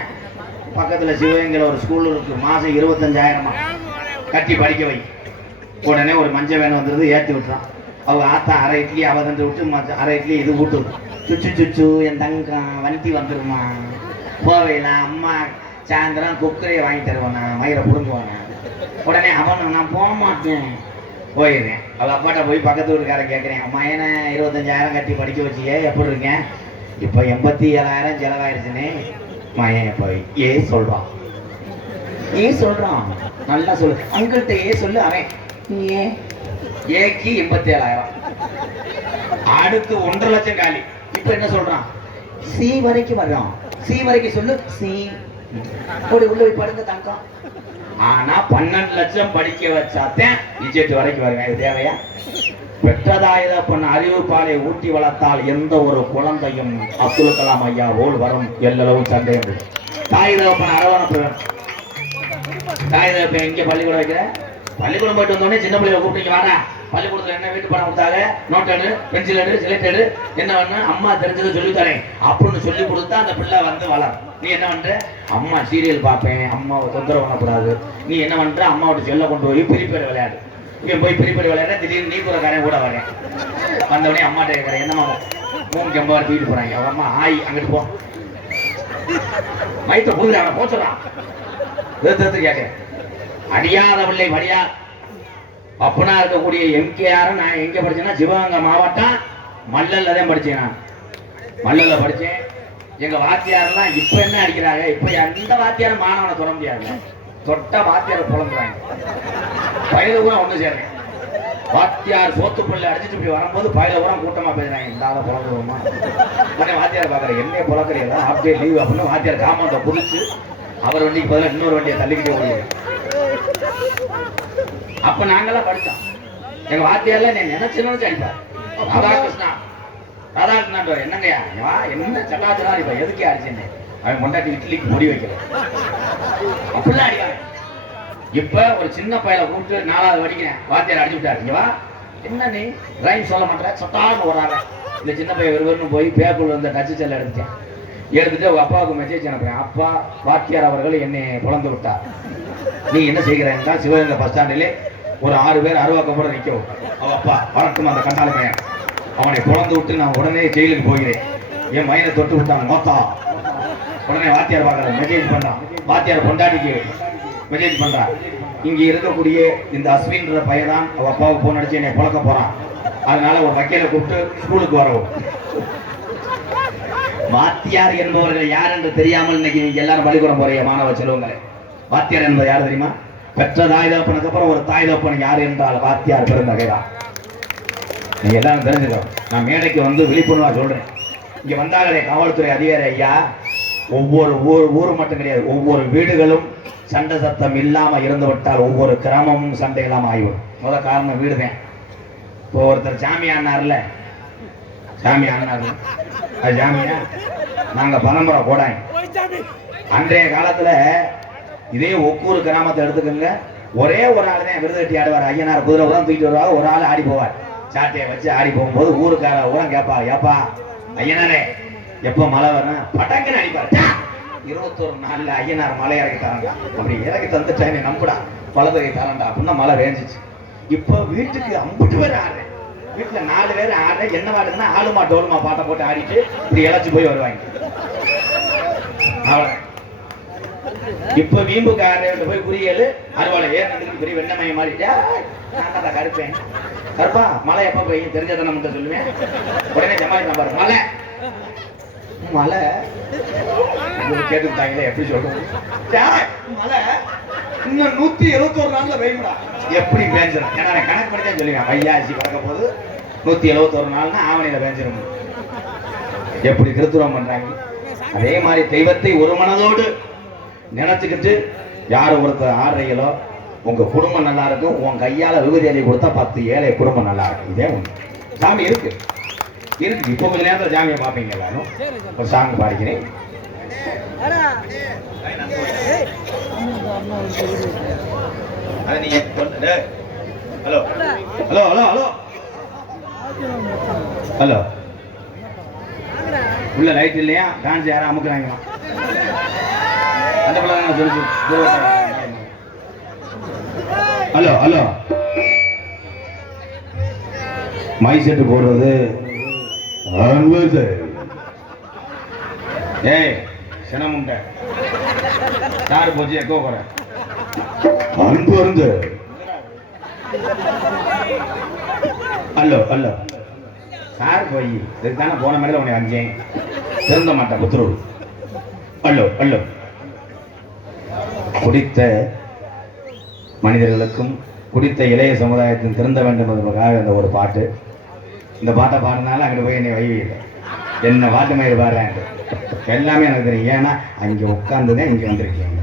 பக்கத்துல சிவகங்கையில் ஒரு ஸ்கூல் இருக்கு, மாசம் 25,000 கட்டி படிக்க வை. உடனே ஒரு மஞ்ச வேன் வந்துருது, ஏற்றி விட்டுறான். அவங்க ஆத்தா அரை இட்லி அவ தந்து விட்டு அரை இட்லி இது விட்டு சுச்சு சுச்சு என் தங்கம் வண்டி வந்துருமா போவையில அம்மா சாயந்தரம் குக்கரையை வாங்கி தருவானா மயிரை புடுங்குவானா. உடனே அவன் நான் போக மாட்டேன் போயிடுறேன். அவள் அப்பாட்ட போய் பக்கத்து வீட்டுக்காரன் கேட்குறேன், அம்மா என்ன 25,000 கட்டி படிக்க வச்சியே எப்படி இருக்கேன்? இப்போ 87,000 செலவாயிருச்சுன்னு மயன் போய் சொல்றான். சொல்றான் நல்லா சொல்லு அங்கிட்ட சொல்லு. அவன் ஏக்கு 87,000 அடுத்து 1.5 லட்சம் காலி. இப்ப என்ன சொல்றான்? சி வரைக்கும் வர்றான். சி வரைக்கும் சொல்லு. சி உள்ள போய் படுங்க தங்கம். ஆனா 12 லட்சம் படிக்க வச்சாத்தேன் இஜெட் வரைக்கும் வருங்க. இது தேவையா? பெற்றதாயுத பொண்ணு அறிவு பாலை ஊட்டி வளர்த்தால் எந்த ஒரு குழந்தையும் அப்துல் கலாம் ஐயா போல் வரும். எல்லளவு சந்தேகம். தாய் தகப்பன் அரவணைப்பு வேணும். தாய் தகப்பன் எங்க பள்ளிக்கூடம் வைக்கிற? பள்ளிக்கூடம் போயிட்டு வந்தோடனே சின்ன பிள்ளைகளை கூப்பிட்டு வாடா பள்ளிக்கூடத்துல என்ன வீட்டு படம் கொடுத்தாங்க, நோட் எடு, பென்சில் எடு, சிலைட் எடு, என்ன பண்ணு அம்மா தெரிஞ்சதை சொல்லித்தரேன் அப்படின்னு சொல்லி கொடுத்தா அந்த பிள்ளை வந்து வளரும். நீ என்ன பண்ற? அம்மா சீரியல் பார்ப்பேன், அம்மாவை தொந்தரவு பண்ணக்கூடாது. நீ என்ன பண்ற? அம்மாவோட செல்ல கொண்டு போய் பிரிப்பேர் விளையாடு. இவன் போய் பிரிப்பேர் விளையாட திடீர்னு நீ கூறக்காரன் கூட வரேன். வந்தவனே அம்மாட்ட கேட்கறேன், என்னம்மா 3 கெம்பார் தூக்கிட்டு போறாங்க. அவன் அம்மா ஆய் அங்கிட்டு போ மைத்த புதுல அவனை போச்சுறான். கேட்க அடியாத பிள்ளை வடியா அப்பனா இருக்கக்கூடிய எம்கேஆர். நான் எங்க படிச்சேன்னா சிவகங்கை மாவட்டம் மல்லல்ல தான் படிச்சேன். நான் மல்லல்ல படிச்சேன். எங்க வாத்தியாரெல்லாம் இப்ப என்ன அடிக்கிறாங்க? இப்ப எந்த வாத்தியாரும் மாணவனை தொட முடியாது. தொட்ட வாத்தியார புலம்புறாங்க. பயில கூட ஒண்ணு சேர்றேன். வாத்தியார் சோத்து புள்ள அடிச்சுட்டு இப்படி வரும்போது பயில கூட கூட்டமா பேசுறாங்க. இந்த ஆளை புலம்புவோமா? உடனே வாத்தியார் பாக்குறேன், என்ன புலக்கறியெல்லாம் அப்படியே லீவ் அப்படின்னு வாத்தியார் காமௌண்ட புடிச்சு அவர் வண்டிக்கு பதிலாக இன்னொரு வண்டியை தள்ளிக்கிட்டே ஓடிடுது. அப்ப நாங்கெல்லாம் படிச்சோம். எங்க வாத்தியார்ல நீ நினைச்சு அடிப்பார். ராதாகிருஷ்ணா என்னங்கய்யா என்ன சட்டாச்சுனா இப்ப எதுக்கே அடிச்சேன்னு அவன் கொண்டாட்டி இட்லிக்கு முடி வைக்கல அப்படிலாம் அடிக்காங்க. இப்ப ஒரு சின்ன பையலை கூப்பிட்டு 4வது படிக்கிறேன், வாத்தியார் அடிச்சு விட்டாரு. இங்க வா, என்ன நீ ரைம் சொல்ல மாட்டேற சொட்டான்னு ஓடாத. இந்த சின்ன பையன் வெறுவருன்னு போய் பேக்குள்ள இருந்த டச்சு செல்ல எடுத்துட்டு அவங்க அப்பாவுக்கு மெசேஜ் அனுப்புறேன். அப்பா, வாத்தியார் அவர்கள் என்னை புலந்து விட்டார். நீ என்ன செய்கிறாங்க? சிவகங்கை பஸ் ஸ்டாண்டிலே ஒரு 6 பேர் அருவாக்கம் கூட நிற்கவும். அவ அப்பா வரட்டும் அந்த கண்டாள பையன் அவனை புலந்து விட்டு நான் உடனே ஜெயிலுக்கு போகிறேன். என் மையனை தொட்டு விட்டாங்க மொத்தா. உடனே வாத்தியார் பார்க்கற மெசேஜ் பண்றான். வாத்தியார் பொண்டாட்டிக்கு மெசேஜ் பண்றான். இங்க இருக்கக்கூடிய இந்த அஸ்வின்ற பையன் தான் அவ அப்பாவுக்கு போன் அடிச்சு என்னை புழக்க போறான். அதனால ஒரு வக்கீலை கூப்பிட்டு ஸ்கூலுக்கு வரவும். வாத்தியார் என்பவர்கள் யார் என்று தெரியாமல் இன்னைக்கு நீங்க எல்லாரும் பள்ளிக்கூடம் போறீங்க மாணவ செல்வங்களே. வாத்தியார் என்பது யார் தெரியுமா? பெற்ற தாய் தகப்பனுக்கு அப்புறம் ஒரு தாய் தகப்பன் யார் என்றால் வாத்தியார் பெருந்தகைதான். நீங்க எல்லாரும் தெரிஞ்சுக்கோ. நான் மேடைக்கு வந்து விழிப்புணர்வா சொல்றேன். இங்க வந்தாங்களே காவல்துறை அதிகாரி ஐயா, ஒவ்வொரு ஊர் மட்டும் கிடையாது, ஒவ்வொரு வீடுகளும் சண்டை சத்தம் இல்லாம இருந்து விட்டால் ஒவ்வொரு கிராமமும் சண்டை இல்லாம ஆகிவிடும். முதல் காரணம் வீடுதான். இப்போ ஒருத்தர் சாமி ஆனார்ல, சாமி ஆனார் அது சாமியா? நாங்க பரம்பரை போடாங்க. அன்றைய காலத்துல இதே ஒக்கூர் கிராமத்தை எடுத்துக்கோங்க. ஒரே ஒரு ஆள் தான் விருது கட்டி ஆடுவார். ஐயனார் குதிரை உரம் தூக்கிட்டு வருவாங்க. ஒரு ஆள் ஆடி போவார். சாட்டையை வச்சு ஆடி போகும்போது ஊருக்கார உரம் கேட்பா, ஏப்பா ஐயனாரே எப்போ மழை வரும்? பட்டாக்குன்னு அடிப்பார். 21 நாள்ல ஐயனார் மழை இறக்கி தரண்டா. அப்படி இறக்கி தந்துட்டேன் நம்புடா, வலது கை தரண்டா அப்படின்னா மழை வேஞ்சிச்சு. இப்போ வீட்டுக்கு 50 பேர் ஆடுறேன். வீட்டுல 4 பேர் ஆடுற என்ன பாட்டுன்னா ஆளுமா டோலுமா பாட்டை போட்டு ஆடிட்டு இப்படி இழைச்சு போய் வருவாங்க. இப்ப வீம்புக்கு ஆடுற போய் குறியல் அறுவாலை ஏறதுக்கு பெரிய வெண்ணமையை மாறிட்டா நான் கருப்பேன். கருப்பா மழை எப்ப பெய்யும் தெரிஞ்சதை நம்ம சொல்லுவேன். உடனே ஜமாளி நம்பாரு மழை மழை கேட்டுட்டாங்களே எப்படி சொல்றோம்? மழை இன்னும் 171 நாள்ல பெய்யும்டா. எப்படி பேஞ்சிடும்? ஏன்னா கணக்கு பண்ணி தான் சொல்லுவேன். வையாசி பறக்க போது 171 நாள்னா ஆவணியில பேஞ்சிடும். எப்படி கிருத்துவம் பண்றாங்க. அதே மாதிரி தெய்வத்தை ஒரு மனதோடு நினைச்சுக்கிட்டு யார் ஒருத்தர் ஆடுறீங்களோ உங்க குடும்பம் நல்லா இருக்கும். உன் கையால விபூதி அள்ளி கொடுத்தா 10 ஏழை குடும்பம் நல்லா இருக்கும். இதே ஒண்ணு சாமி இருக்கு இருக்கு. இப்போ கொஞ்ச நேரத்தில் சாமியை பார்ப்பீங்க எல்லாரும். ஒரு சாங் பாடிக்கிறேன். அது நீங்க hello hello hello hello hello உள்ள லைட் இல்லையா? டான்ஸ் யாரும் அமுக்குறாங்களா? அந்த பிள்ளை தான் சொல்லி. ஹலோ ஹலோ மை செட்டு போடுறது ஏய் சினமுண்ட சாரு போச்சு எக்கோ போற அன்பு இருந்து. ஹலோ ஹலோ சார் போய் இதுக்கு தானே போன மேலே உன்னை அஞ்சேன் திருந்த மாட்டேன் புத்துருள். ஹலோ ஹலோ குடித்த மனிதர்களுக்கும் குடித்த இளைய சமுதாயத்தின் திருந்த வேண்டும் என்பதற்காக இந்த ஒரு பாட்டு. இந்த பாட்டை பாடினாலும் அங்கே போய் என்னை வைவில்லை. என்ன பாட்டு மாதிரி பாடுறேன் எல்லாமே எனக்கு தெரியும். ஏன்னா அங்கே உட்காந்துதான் இங்கே வந்திருக்கீங்க.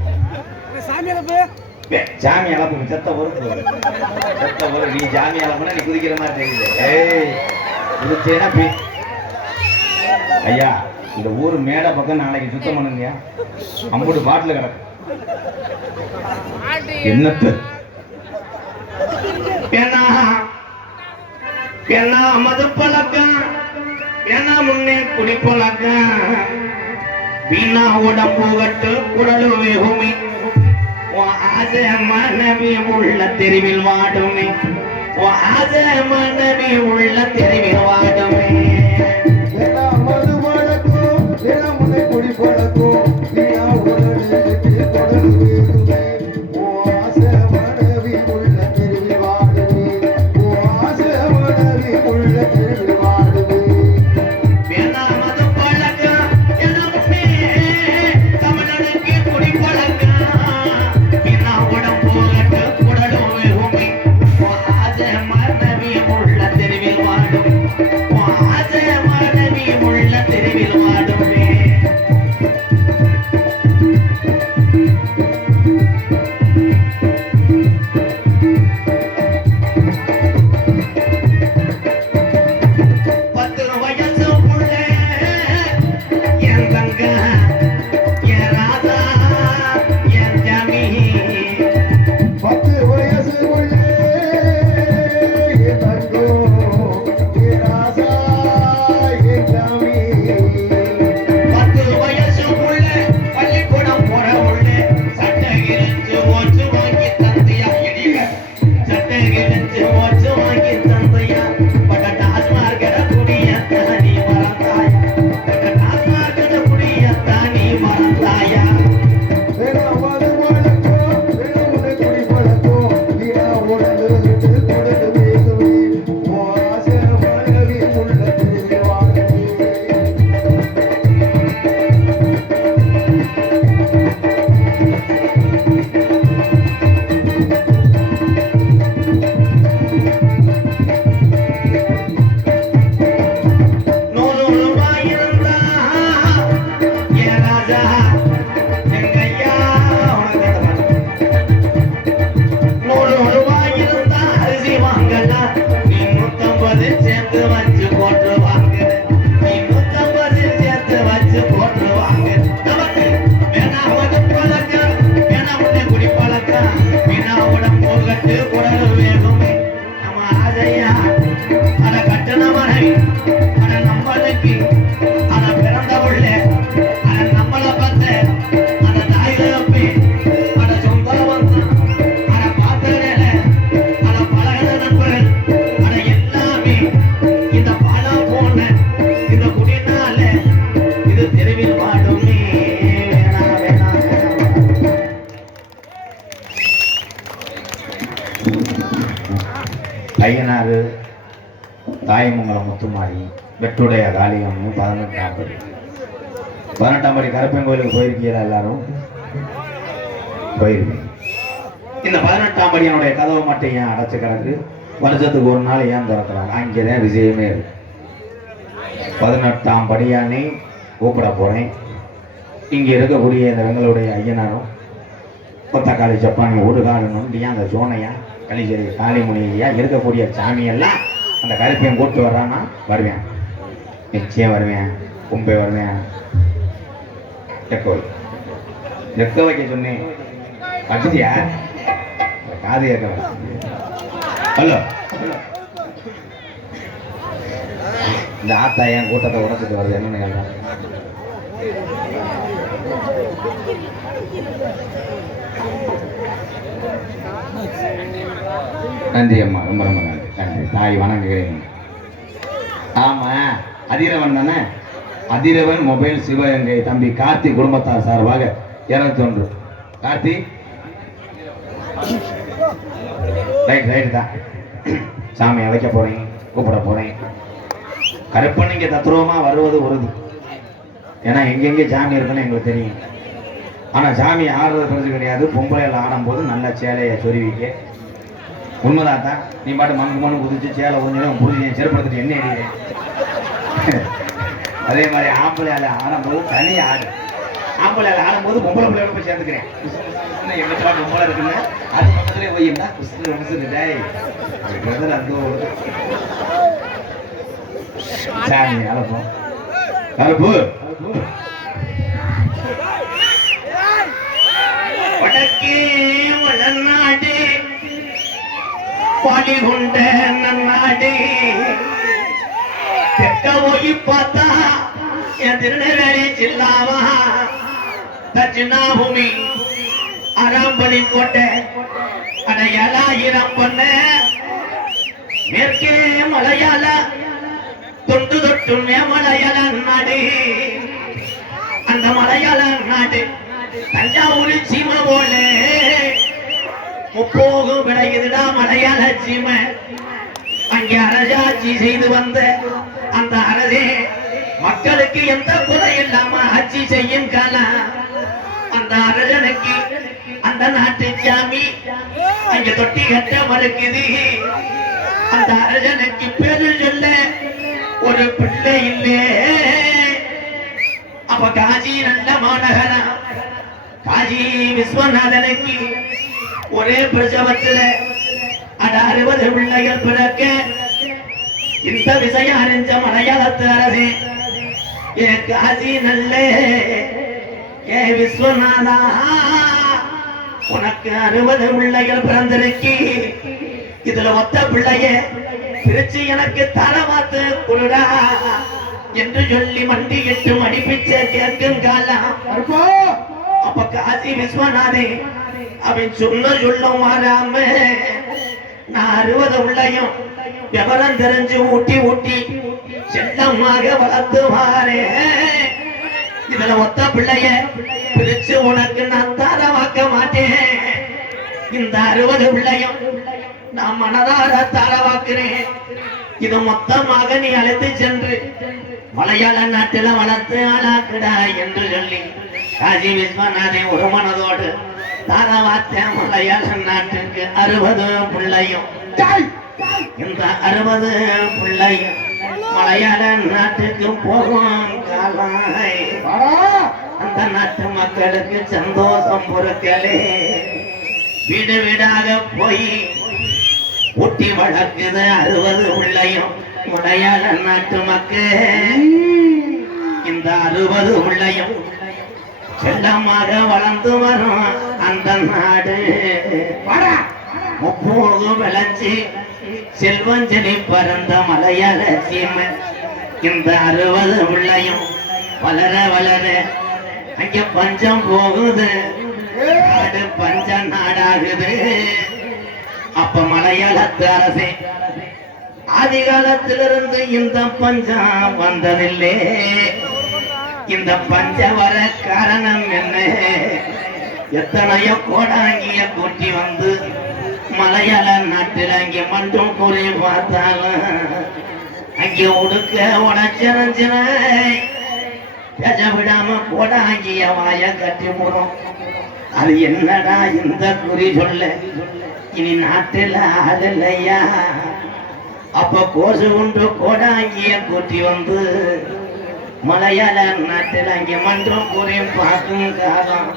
ஜாமி அளப்பு செத்த பொருள் செத்த பொருள். நீ ஜாமி அளப்புனா நீ குதிக்கிற மாதிரி தெரியல. ஏய் குதிச்சேனா ஐயா இந்த ஊர் மேடை பக்கம் நாளைக்கு சுத்தம் பண்ணுங்க. அம்புட்டு பாட்டில் கிடக்கு என்னத்து என்ன மது பழக்கம் என்ன முன்னே குடி பழக்கம் வீணா உடம்பு கட்டு குடலு வேகுமே ஆசை மனைவி உள்ள தெருவில் வாடுமே ஆசை மனைவி உள்ள தெருவில் வாடுமே மது பழக்கம் முன்னே குடி பழக்கம் வீணா உடம்பு ஐயனாறு தாயமங்கலம் முத்துமாரி வெட்டுடைய காளியம்மன் 18ஆம் படி 18ஆம் படி கருப்பன் கோயிலுக்கு போயிருக்கீங்களா? எல்லாரும் போயிருக்கீங்க. இந்த 18ஆம் படியனுடைய கதவை மட்டும் ஏன் அடைச்சு கிடக்கு? வருஷத்துக்கு ஒரு நாள் ஏன் திறக்கிறாங்க? அங்கேதான் விஷயமே இருக்கு. 18ஆம் படியானே கூப்பிட போறேன். இங்க இருக்கக்கூடிய இந்த எங்களுடைய ஐயனாரும் கொத்தக்காளி ஜப்பானி ஒரு காலணும் அந்த சோனையா கலிச்சேரி காளிமுனியா இருக்கக்கூடிய சாமியெல்லாம் அந்த கருப்பையும் கூட்டு வர்றான்னா வருவேன், நிச்சயம் வருவேன். கும்பை வருவேன். ரெக்க வைக்க சொன்னேன், வச்சுட்டியா? காது கேட்க. ஹலோ, இந்த ஆத்தா என் கூட்டத்தை உடச்சிட்டு வருது, என்னன்னு கேட்க. நன்றி அம்மா, ரொம்ப ரொம்ப நன்றி. நன்றி தாய், வணங்குகிறேன். ஆமா, அதிரவன் தானே? அதிரவன் மொபைல் சிவகங்கை தம்பி கார்த்தி குடும்பத்தார் சார்பாக 201. கார்த்தி ரைட் தான். சாமி அழைக்க போறேன், கூப்பிட போறேன். கருப்பன் இங்க தத்துருவமா வருவது உறுதி. ஏன்னா எங்கெங்கே சாமி இருக்குன்னு எங்களுக்கு தெரியும். ஆனா சாமி ஆடுறது பிரச்சனை கிடையாது. பொம்பளையில் ஆடும்போது நல்ல சேலையை சொருவிக்க உண்மைதான் தான். நீ பாட்டு மங்கு மண்ணு குதிச்சு சேலை உறிஞ்சிடும் புரிஞ்சு செருப்படுத்திட்டு என்ன எறிகிறேன். அதே மாதிரி ஆம்பளையால ஆடும்போது தனி ஆடு. ஆம்பளையால ஆடும்போது பொம்பளை பிள்ளையோட போய் சேர்ந்துக்கிறேன். எங்க பொம்பளை இருக்குன்னு அது பக்கத்துலேயே போயிருந்தா குஸ்டாய் அந்த சாமி அழைப்போம். கருப்பு வடக்கே வளநாடு பாடி கொண்ட நன்னாடு தெற்க போய் பார்த்தா என் திருநெல்வேலி ஜில்லாவா தட்சிணாபூமி அராம்பலி கோட்டை அடையாளாயிரம் பொண்ண மேற்கே மலையாள தொண்டு தொட்டு மேமலையாள நாடு. அந்த மலையாள நாடு தஞ்சாவூர் சீமை போல முப்போகம் விளையுதுடா மலையாள சீமை. அங்கே அரசாட்சி செய்து வந்த அந்த அரசே மக்களுக்கு எந்த குறை இல்லாம ஆட்சி செய்யும் காலம். அந்த அரசனுக்கு அந்த நாட்டு சாமி அங்க தொட்டி கட்ட மறுக்குது. அந்த அரசனுக்கு பேரு சொல்ல ஒரு பிள்ளை இல்லே. அப்ப காஜி நல்ல மாநகரா காஜி விஸ்வநாதனுக்கு ஒரே பிரசவத்துல 60 பிள்ளைகள் பிறக்க இந்த விஷயம் அறிஞ்ச மலையாளத்து அரசே ஏ காஜி நல்ல ஏ விஸ்வநாதா உனக்கு 60 பிள்ளைகள் பிறந்திருக்கு. இதுல ஒத்த பிள்ளைய பிரிச்சு எனக்கு தரமாத்து குருடா என்று சொல்லி மண்டியிட்டு மடிப்பிச்ச கேட்கும் காலம். அப்ப காசி விஸ்வநாதே அவன் சொல்லும் மாறாம நான் 60 உள்ளையும் விவரம் தெரிஞ்சு ஊட்டி ஊட்டி செல்லமாக வளர்த்து வாரே. இதுல ஒத்த பிள்ளைய பிரிச்சு உனக்கு நான் தாரவாக்க மாட்டேன். இந்த 60 பிள்ளையும் நான் மனதார தாரவாக்குறேன். இது மொத்தமாக நீ அழைத்து சென்று மலையாள நாட்டில வளர்த்து ஆளாக்குடா என்று சொல்லி காசி விஸ்வநாதை ஒரு மனதோடு தாரவாத்த மலையாள நாட்டுக்கு 60 பிள்ளையும். இந்த 60 பிள்ளையும் மலையாள நாட்டுக்கு போகும் காலாய். அந்த நாட்டு மக்களுக்கு சந்தோஷம் பொறுக்கலே வீடு வீடாக போய் ஊட்டி வளர்க்குது 60 பிள்ளையும் மலையாள நாட்டு மக்கள். இந்த 60 பிள்ளையும் செல்லமாக வளர்ந்து வரும் அந்த நாடு. முப்போது விளைச்சி செல்வஞ்சலி பறந்த மலையாள சீமை. இந்த 60 பிள்ளையும் வளர வளர அங்க பஞ்சம் போகுது, நாடு பஞ்ச நாடாகுது. அப்ப மலையாளத்து அரசே ஆதி காலத்திலிருந்து இந்த பஞ்சம் வந்ததில்லை. இந்த பஞ்ச வர காரணம் என்ன? எத்தனையோ கோடாங்கிய கூட்டி வந்து மலையாள நாட்டில் அங்கே மட்டும் கூறி பார்த்தாலும் அங்கே உடுக்க உடச்சிருந்துன பேச விடாம கோடாங்கிய வாய கட்டி போறோம். அது என்னடா இந்த குறி சொல்ல இனி நாட்டில் ஆகலையா? அப்ப கோசு கொண்டு கோடாங்கிய கூட்டி வந்து மலையாள நாட்டில் அங்கே மன்றம் கூறியும் பார்க்கும் காலம்.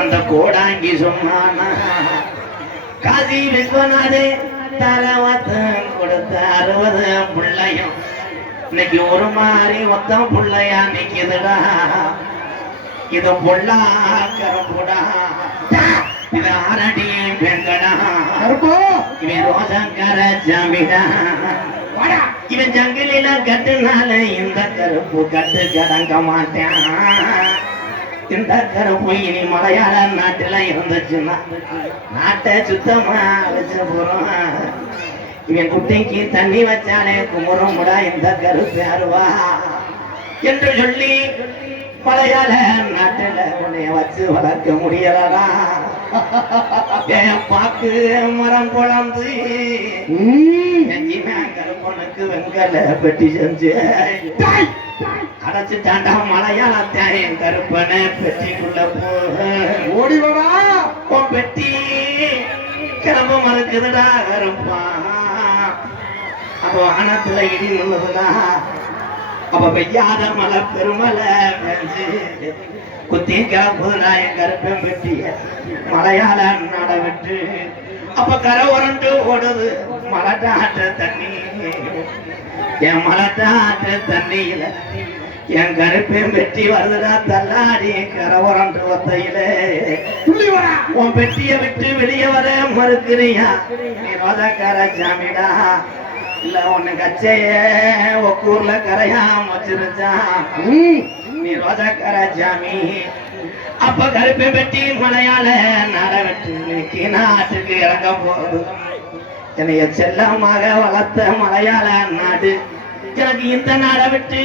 அந்த கோடாங்கி சொன்னானா காசி விஸ்வநாதே தரவத்து கொடுத்த 60 பிள்ளையும் இன்னைக்கு ஒரு மாதிரி மொத்தம் பிள்ளையா நிக்குதுடா. இது பொல்லா கருப்புடா, இது ஆரடி வெங்கடா, இவன் ரோஜாக்கார ஜாமிடா. இவன் ஜங்கிலில கட்டுனால இந்த கருப்பு கட்டு கடங்க மாட்டான். இந்த கருப்பு இனி மலையாள நாட்டுல இருந்துச்சுன்னா நாட்டை சுத்தமா வச்சு போறோம். இவன் குட்டைக்கு தண்ணி வச்சாலே குமுறமுடா இந்த கருப்பு அருவா என்று சொல்லி மலையாள நாட்டுல உன்னைய வச்சு வளர்க்க முடியலடா. பாக்கு மரம் குழந்து கருப்பனுக்கு வெங்கல பெட்டி செஞ்சு அடைச்சுட்டாண்டா மலையாளத்தான் கருப்பனை பெட்டிக்குள்ள ஓடிவடா. உன் பெட்டி கிளம்ப மறுக்குதுடா கருப்பா. அப்போ வானத்துல இடி முழுதுடா. அப்ப பெய்யாத மழை பெருமலை குத்தி கிளம்புதுடா என் கருப்பன் பெட்டிய மலையாள நட விட்டு. அப்ப கரை உரண்டு ஓடுது மலட்டாட்டு தண்ணி. என் மலட்டாட்டு தண்ணியில என் கருப்பேன் பெட்டி வருதுடா தள்ளாடி கரை உரண்டு ஒத்தையில. உன் பெட்டிய விட்டு வெளியே வர மறுக்கிறியா நீ ரோஜாக்கார ஜாமிடா. இல்ல உன்னை கச்சைய ஒக்கூர்ல கரையாம வச்சிருச்சா நீ ரோஜாக்கார ஜாமி. அப்ப கருப்பை பெட்டி மலையாள நட விட்டு நாட்டுக்கு இறங்க போகுது. என்னைய செல்லமாக வளர்த்த மலையாள நாடு எனக்கு இந்த நாடை விட்டு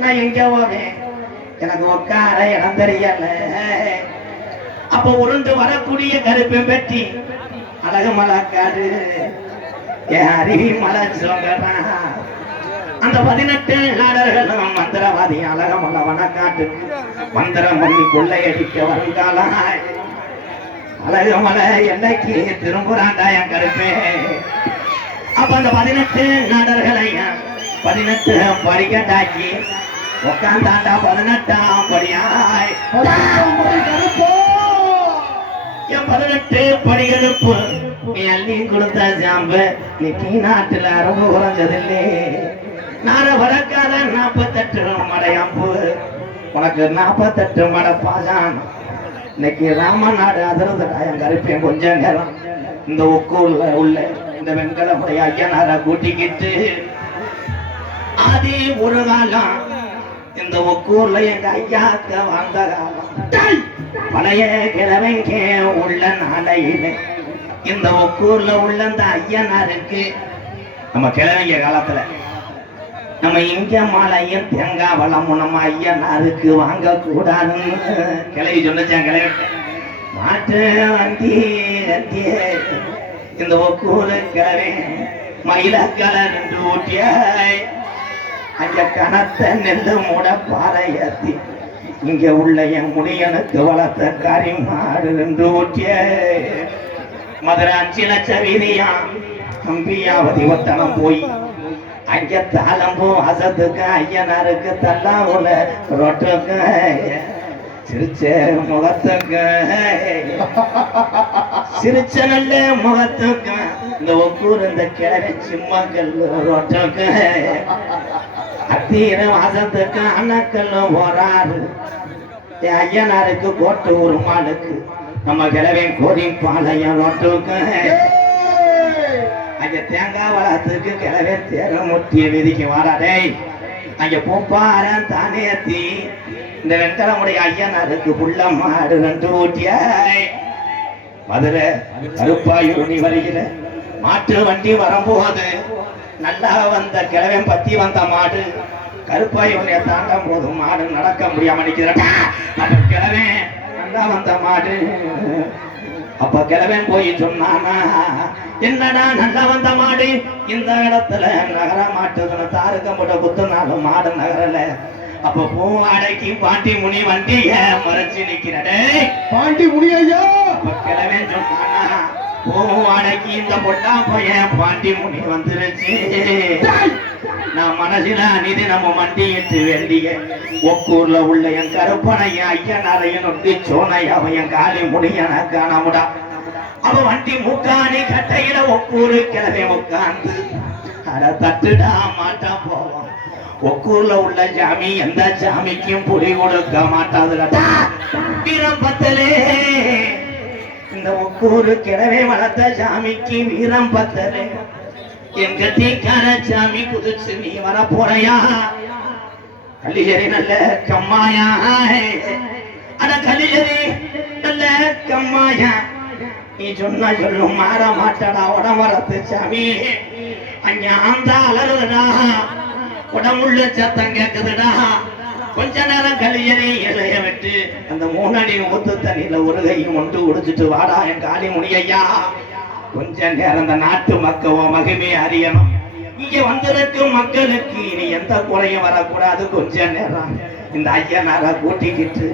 நான் எங்க போவேன்? எனக்கு உட்கார இடம் தெரியல. அப்ப உருண்டு வரக்கூடிய கருப்பை பெட்டி அழகு மலக்காடு என் அருவி மலை சொல்றா. அந்த 18 நாடர்களும் மந்திரவாதி அழகமல்ல வனக்காட்டு மந்திரம் பண்ணி கொள்ளையடிக்க வருங்காலாய் அழகமலை என்னைக்கு திரும்புறாண்டா என் கருப்பே. அப்ப அந்த 18 நாடர்களை 18 படிக்கட்டாக்கி உட்காந்தாண்டா 18ஆம் படியாய் என் 18 படிகளுப்பு நீ அள்ளி கொடுத்த ஜாம்பு நீ நாட்டுல ரொம்ப குறைஞ்சதில்லே. நார வரக்காத 48 மடையாம்பு உனக்கு 48 மடை பாஜான். இன்னைக்கு ராமநாடு அதிர்ந்துடா என் கருப்பேன். கொஞ்ச நேரம் இந்த உக்கூர்ல உள்ள இந்த வெங்கலமுடைய ஐயனார கூட்டிக்கிட்டு ஆதி ஒரு காலம் இந்த உக்கூர்ல எங்க ஐயாக்க வாழ்ந்த காலம் பழைய கிழவங்க உள்ள நாளையில இந்த ஒக்கூர்ல உள்ள இந்த ஐயனாருக்கு நம்ம கிழவங்க காலத்துல நம்ம இங்க மாலையும் தேங்காய் வளமும் நம்ம ஐயனாருக்கு வாங்க கூடாதுன்னு கிளவி சொன்னச்சான். கிளவி மாட்டு வண்டி இந்த ஒக்கூரு கிழவி மயிலக்கலை நின்று ஊட்டிய அங்க கனத்த நெல்லு மூட பாறை ஏத்தி இங்க உள்ள என் முடியனுக்கு வளர்த்த காரி மாடு நின்று ஊட்டிய மதுரை 5 லட்சம் வீதியா கம்பியாவதி ஒட்டணம் போய் அங்க தாளம்பூ அசத்துக்கு ஐயனாருக்கு தல்லாவுல ரொட்டுக்கு சிரிச்ச முகத்துக்கு சிரிச்ச நல்ல முகத்துக்கு இந்த ஒக்கூர் இந்த கிழவி சிம்மக்கல் ரொட்டுக்கு அத்தீர வாசத்துக்கு அண்ணக்கல்லும் போறாரு என் ஐயனாருக்கு கோட்டு உருமாளுக்கு நம்ம கிழவை கோரி பாளையம் ரொட்டுக்கு அங்க தேங்காய் வளத்துக்கு கிழவே தேர முட்டிய வீதிக்கு வாராடே. அங்க பூப்பாரன் தானேத்தி இந்த வெங்கலமுடைய ஐயனாருக்கு புள்ள மாடு 2 ஊட்டிய மதுரை கருப்பாயூர் வருகிற மாட்டு வண்டி வரும்போது நல்லா வந்த கிழவன் பத்தி வந்த மாடு கருப்பாயூரை தாண்டும் போது மாடு நடக்க முடியாம நிக்கிறா. அப்ப கிழவன் நல்லா வந்த மாடு. அப்ப கிழவன் போய் சொன்னானா என்னடா நல்லா வந்த மாடு இந்த இடத்துல நகர மாட்டுதுன்னு தாருக்க போட்ட குத்துனாலும் மாடு நகரல. அப்ப பூ அடைக்கி பாண்டி முனி வண்டிய மறைச்சு நிக்கிறடே. பாண்டி முனி ஐயா கிழவன் சொன்னானா பூ அடைக்கி இந்த பொட்டா பையன் பாண்டி முனி வந்துருச்சு. நான் மனசுல அணிது நம்ம மண்டியிட்டு வேண்டிய ஒக்கூர்ல உள்ள என் கருப்பனைய ஐயனாரைய நொட்டி சோனை அவன் காலி முடியன காணமுடா. அவ வண்டி முக்காணி கட்டையில ஒக்கூரு கிளவே உட்காந்து அட தட்டுடா மாட்டா போவான். ஒக்கூர்ல உள்ள சாமி எந்த சாமிக்கும் புடி கொடுக்க மாட்டாதுடா. வீரம் பத்தலே இந்த ஒக்கூரு கிழவே வளர்த்த சாமிக்கு வீரம் பத்தலே. எங்க தீக்கார சாமி குதிச்சு நீ வர போறையா? கலியரி நல்ல கம்மாயா, அட கலியரி நல்ல கம்மாயா, நீ சொன்ன சொல்லும் மாற மாட்டடா. உடம்பரத்து சாமி அங்க அந்த அலறுடா, உடம்புள்ள சத்தம் கேக்குதுடா. கொஞ்ச நேரம் கலியரி இலைய விட்டு அந்த 3 அடி ஊத்து தண்ணியில ஒரு கையும் ஒன்று உடிச்சிட்டு வாடா என் காளி முனியையா. கொஞ்ச நேரம் இந்த நாட்டு மக்கள் மகிமை அறியணும். இங்க வந்திருக்கும் மக்களுக்கு இனி எந்த குறையும் வரக்கூடாது. கொஞ்ச நேரம் இந்த ஐயனார கூட்டிக்கிட்டு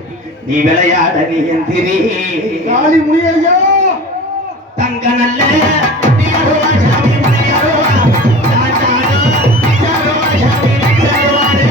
நீ விளையாட நீ எந்திரி. காளி முனியையா தங்க நல்ல நீ அருவா சாமி முனி அருவா. சாச்சாடா, நீ அருவா சாமி நீ அருவாடே.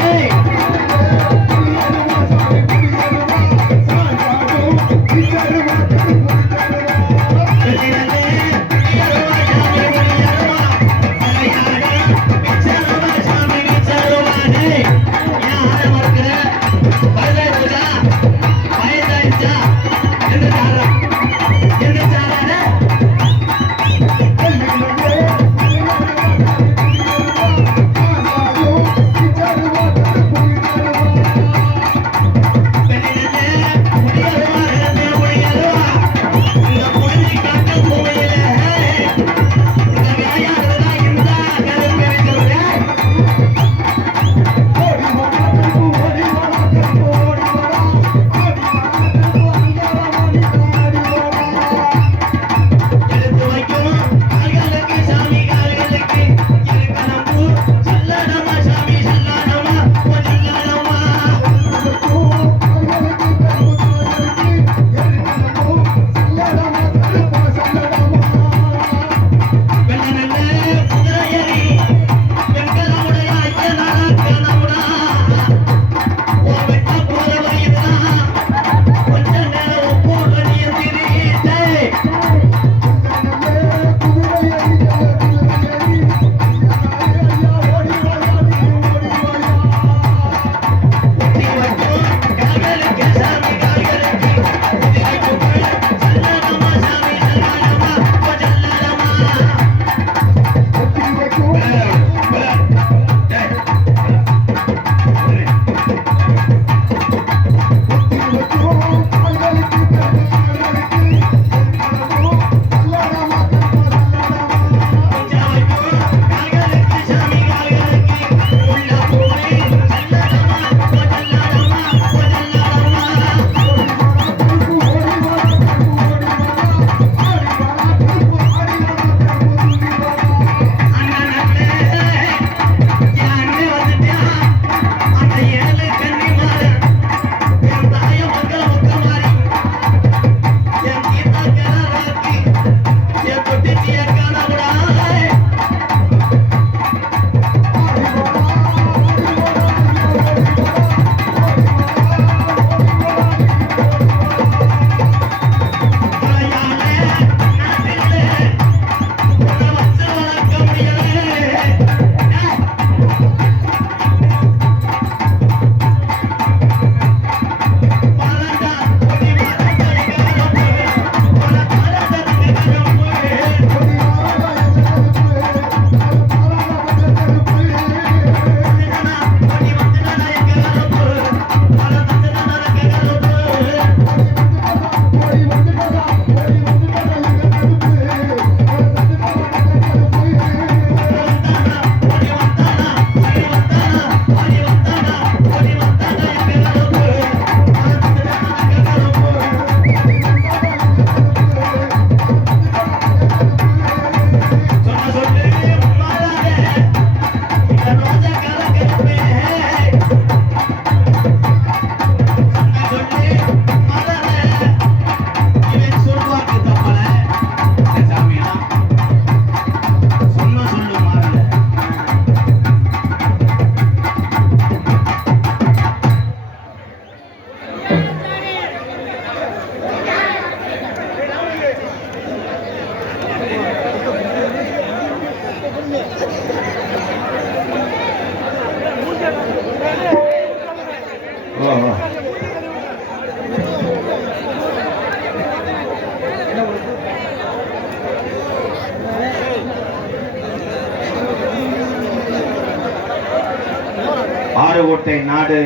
ஆறுகோட்டை நாடு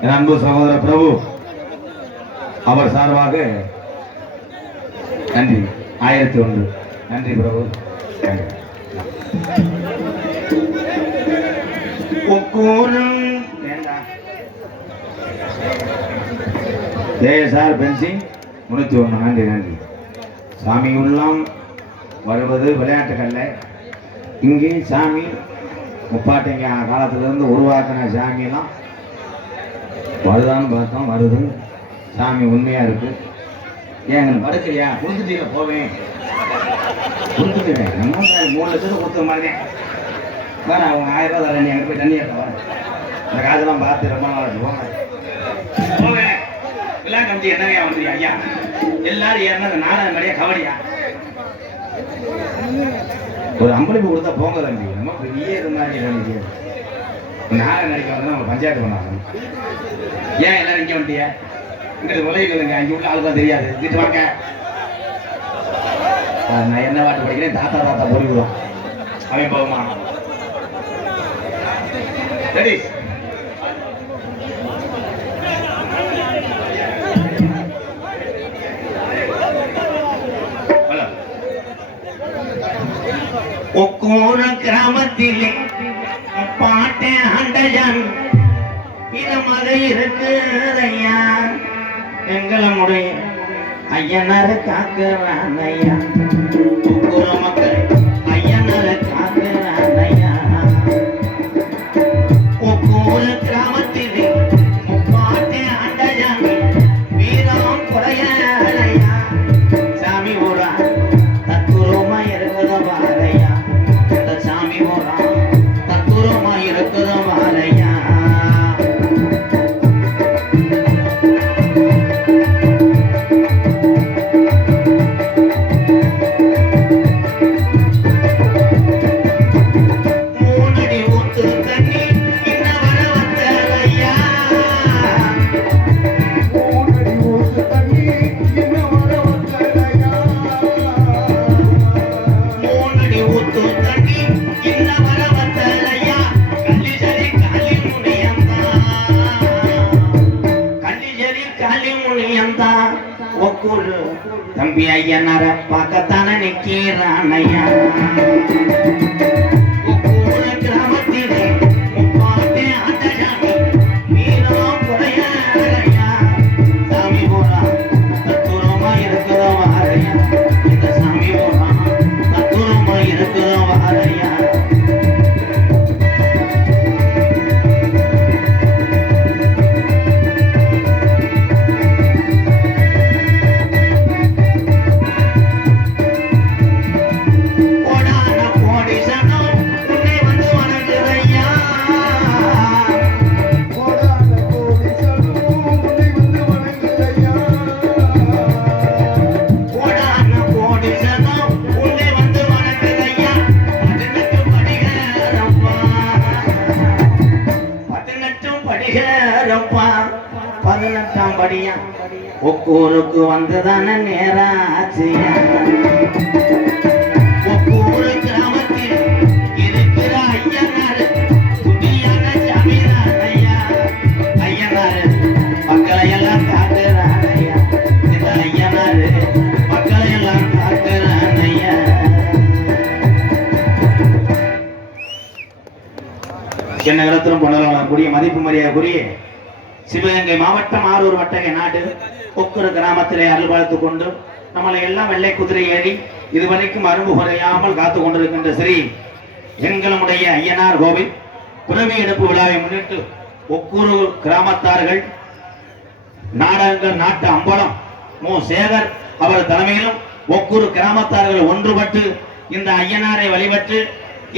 என் அன்பு சகோதர பிரபு அவர் சார்பாக நன்றி. 1001 நன்றி பிரபு. ஜெயசார் பென்சிங் 301 நன்றி நன்றி. சாமி உள்ளம் வருவது விளையாட்டுக்கல்ல. இங்கே சாமி முப்பாட்டைங்க காலத்திலிருந்து உருவாக்கின சாமியெல்லாம் வருதான்னு பார்த்தோம், வருது. சாமி உண்மையா இருக்கு. ஏன் படுக்கலையா? கொடுத்துட்டீங்க போவேன், கொடுத்துட்டேன். நம்ம 3 லட்சத்துக்கு கொடுத்த மாதிரி வேற அவங்க 1000 ரூபா தர. நீ அங்கே போய் தண்ணி எடுத்து அந்த காசெல்லாம் பார்த்து ரொம்ப நாள் போவேன். விழா கமிட்டி என்னங்க வந்துருயா ஐயா? எல்லாரும் ஏன்னா அந்த நாடகம் நிறைய கவலையா ஒரு அம்பளிப்பு கொடுத்தா போங்க தம்பி. நம்ம பெரிய இது மாதிரி நாடகம் நடிக்க வந்து நம்ம பஞ்சாயத்து பண்ணாங்க. ஏன் எல்லாரும் இங்கே வந்துட்டிய? இங்கே உலகிங்க அங்கே உள்ள ஆளுதான் தெரியாது. வீட்டு வாங்க. நான் என்ன பாட்டு படிக்கிறேன்? தாத்தா தாத்தா பொறிவிடும் அவன் போகுமா? சரி ஒக்கூர கிராமத்திலே பாட்டே ஆண்டஜன் இடமாக இருக்குதையா. எங்களுடைய ஐயனாரு காக்குறான் ஐயா. ஒக்கூர மக்கள் ஐயனாரு காக்குறான் ஐயா. ஒக்கூர கிராமத்திலே பாட்டே ஆண்டஜன் வீரம் குறையா. சாமி ஊரா தத்துவமா இருக்குதோ பாரையா. சாமி ஊரா தத்துவமா இருக்குதோ பாரையா. தம்பி ஐயனார பார்க்கத்தானே நிக்கிறான் ஐயா. கிராமத்திலே முப்பாட்டே ஆண்டசாமி வீரம் குறையா. சாமி போறா தத்துவமா இருக்குதோ வாரையா. இந்த சாமி போறா தத்துவமா இருக்குதோ வாரையா. ஒக்கூருக்கு வந்துதான நேராச்சியா. ஒக்கூரு கிராமத்தில் இருக்கிற ஐயனாரு குடியான ஜமீனார் ஐயா. ஐயனாரு மக்களை எல்லாம் காக்குறான் ஐயா. இந்த ஐயனாரு மக்களை எல்லாம் காக்குறான் ஐயா. என்ன இடத்திலும் கொண்டாடக்கூடிய மதிப்பு மரியாதைக்குரிய சிவகங்கை மாவட்டம் ஆரூர் வட்டகை நாடு ஒக்கூரு கிராமத்திலே அருள் பார்த்துக் கொண்டு நம்மளை எல்லாம் வெள்ளை குதிரை ஏறி இதுவரைக்கும் அரும்பு குறையாமல் காத்துக் கொண்டிருக்கின்ற ஸ்ரீ எங்களுடைய ஐயனார் கோவில் புறவி எடுப்பு விழாவை முன்னிட்டு ஒக்கூரு கிராமத்தார்கள் நாடகங்கள் நாட்டு அம்பலம் மு சேகர் அவர் தலைமையிலும் ஒக்கூரு கிராமத்தார்கள் ஒன்றுபட்டு இந்த ஐயனாரை வழிபட்டு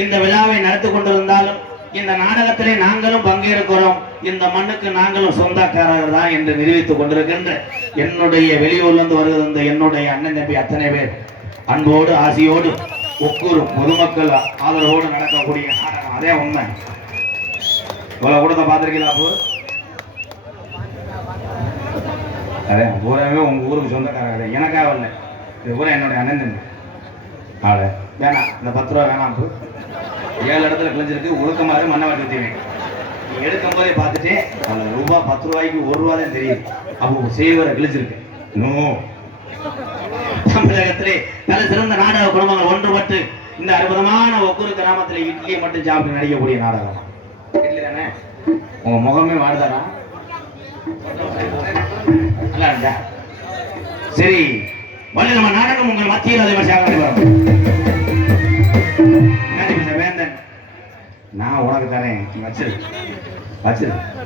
இந்த விழாவை நடத்தி கொண்டிருந்தாலும் இந்த நாடகத்திலே நாங்களும் பங்கேற்கிறோம். இந்த மண்ணுக்கு நாங்களும் சொந்தக்காரர்கள் தான் என்று நிரூபித்துக் கொண்டிருக்கின்ற என்னுடைய வெளியூர்லிருந்து வருகிற என்னுடைய அண்ணன் தம்பி அத்தனை பேர் அன்போடு ஆசையோடு ஒக்கூர் பொதுமக்கள் ஆதரவோடு நடக்கக்கூடிய நாடகம். அதே உண்மை. இவ்வளவு கூடத்தை பார்த்திருக்கீங்களா? அதே பூராவே உங்க ஊருக்கு சொந்தக்காரங்க. எனக்காக இல்லை, இது பூரா என்னுடைய அண்ணன் தம்பி ஆளு. வேணாம், இந்த 10 ரூபா வேணாம். 7 இடத்துல கிழிஞ்சிருக்கு. ஒழுக்கமாக மண்ணை வாட்டி ஊற்றிவேன். நீ எடுக்கும் போதே பார்த்துட்டு அந்த ரூபாய் 10 ரூபாய்க்கு 1 ரூபா தான் தெரியுது. அப்போ செய்வரை கிழிச்சிருக்கு. இன்னும் தமிழகத்திலே பல சிறந்த நாடக குடும்பங்கள் ஒன்றுபட்டு இந்த அற்புதமான ஒவ்வொரு கிராமத்தில் இட்லியை மட்டும் சாப்பிட்டு நடிக்கக்கூடிய நாடகம். இட்லி தானே உங்க முகமே வாடுதானா? நல்லா இருந்தா சரி. வள்ளி நம்ம நாடகம் உங்கள் மத்தியில் அதே மாதிரி வேந்தன் நான் உனக்கு தரேன். வச்சிரு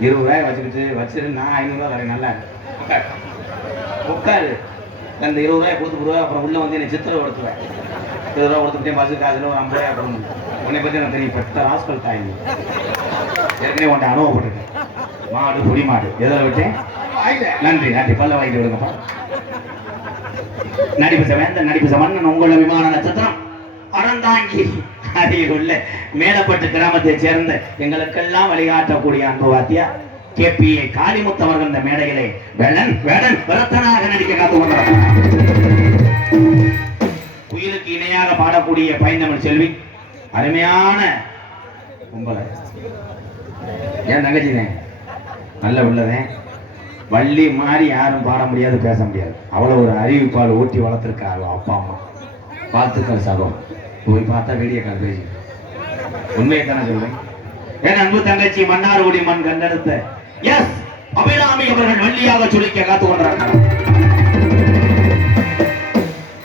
20 ரூபாய் வச்சிரு. நான் 500 ரூபாய் தரேன். நல்லா உட்காரு. அந்த 20 ரூபாய் கொடுத்துருவா. அப்புறம் உள்ள வந்து என்னை சித்திரப்படுத்துவேன். 20 ரூபா கொடுத்துட்டேன். பஸ்ஸு காசுல ஒரு 50 ரூபாய் அப்புறம் உன்னை பற்றி எனக்கு தெரியும். பெத்த ராஸ்கல் தாய் ஏற்கனவே உன்ட்ட அனுபவப்பட்டிருக்கேன். மாடு புடி மாடு எதில் விட்டேன். நன்றி பல்ல வாங்கிட்டு விடுங்கப்பா. நடிப்பு வேந்தன் நடிப்பு மன்னன் உங்கள் விமான நட்சத்திரம் அறந்தாங்கி அருகில் உள்ள மேலப்பட்டு கிராமத்தை சேர்ந்த எங்களுக்கெல்லாம் வழிகாட்டக்கூடிய அன்பு வாத்தியா KPA காளிமுத்து அவர்கள் இந்த மேடையிலே வேடன் விரத்தனாக நடிக்க காத்து கொண்டார். குயிலுக்கு இணையாக பாடக்கூடிய பைந்தமிழ் செல்வி அருமையான கும்பலை ஏன் தங்கச்சினே நல்ல உள்ளதேன். வள்ளி மாதிரி யாரும் பாட முடியாது, பேச முடியாது. அவ்வளவு ஒரு அறிவிப்பால் ஊட்டி வளர்த்திருக்காரு அப்பா அம்மா. பார்த்துக்கள் சகோம் போய் பார்த்தா வீடியோ கால் பேசி உண்மையை தானே சொல்றேன். என் அன்பு தங்கச்சி மன்னார்குடி மண் கண்டெடுத்த எஸ் அபிராமி அவர்கள் வள்ளியாக சுழிக்க காத்து கொண்டிருக்கிறார்.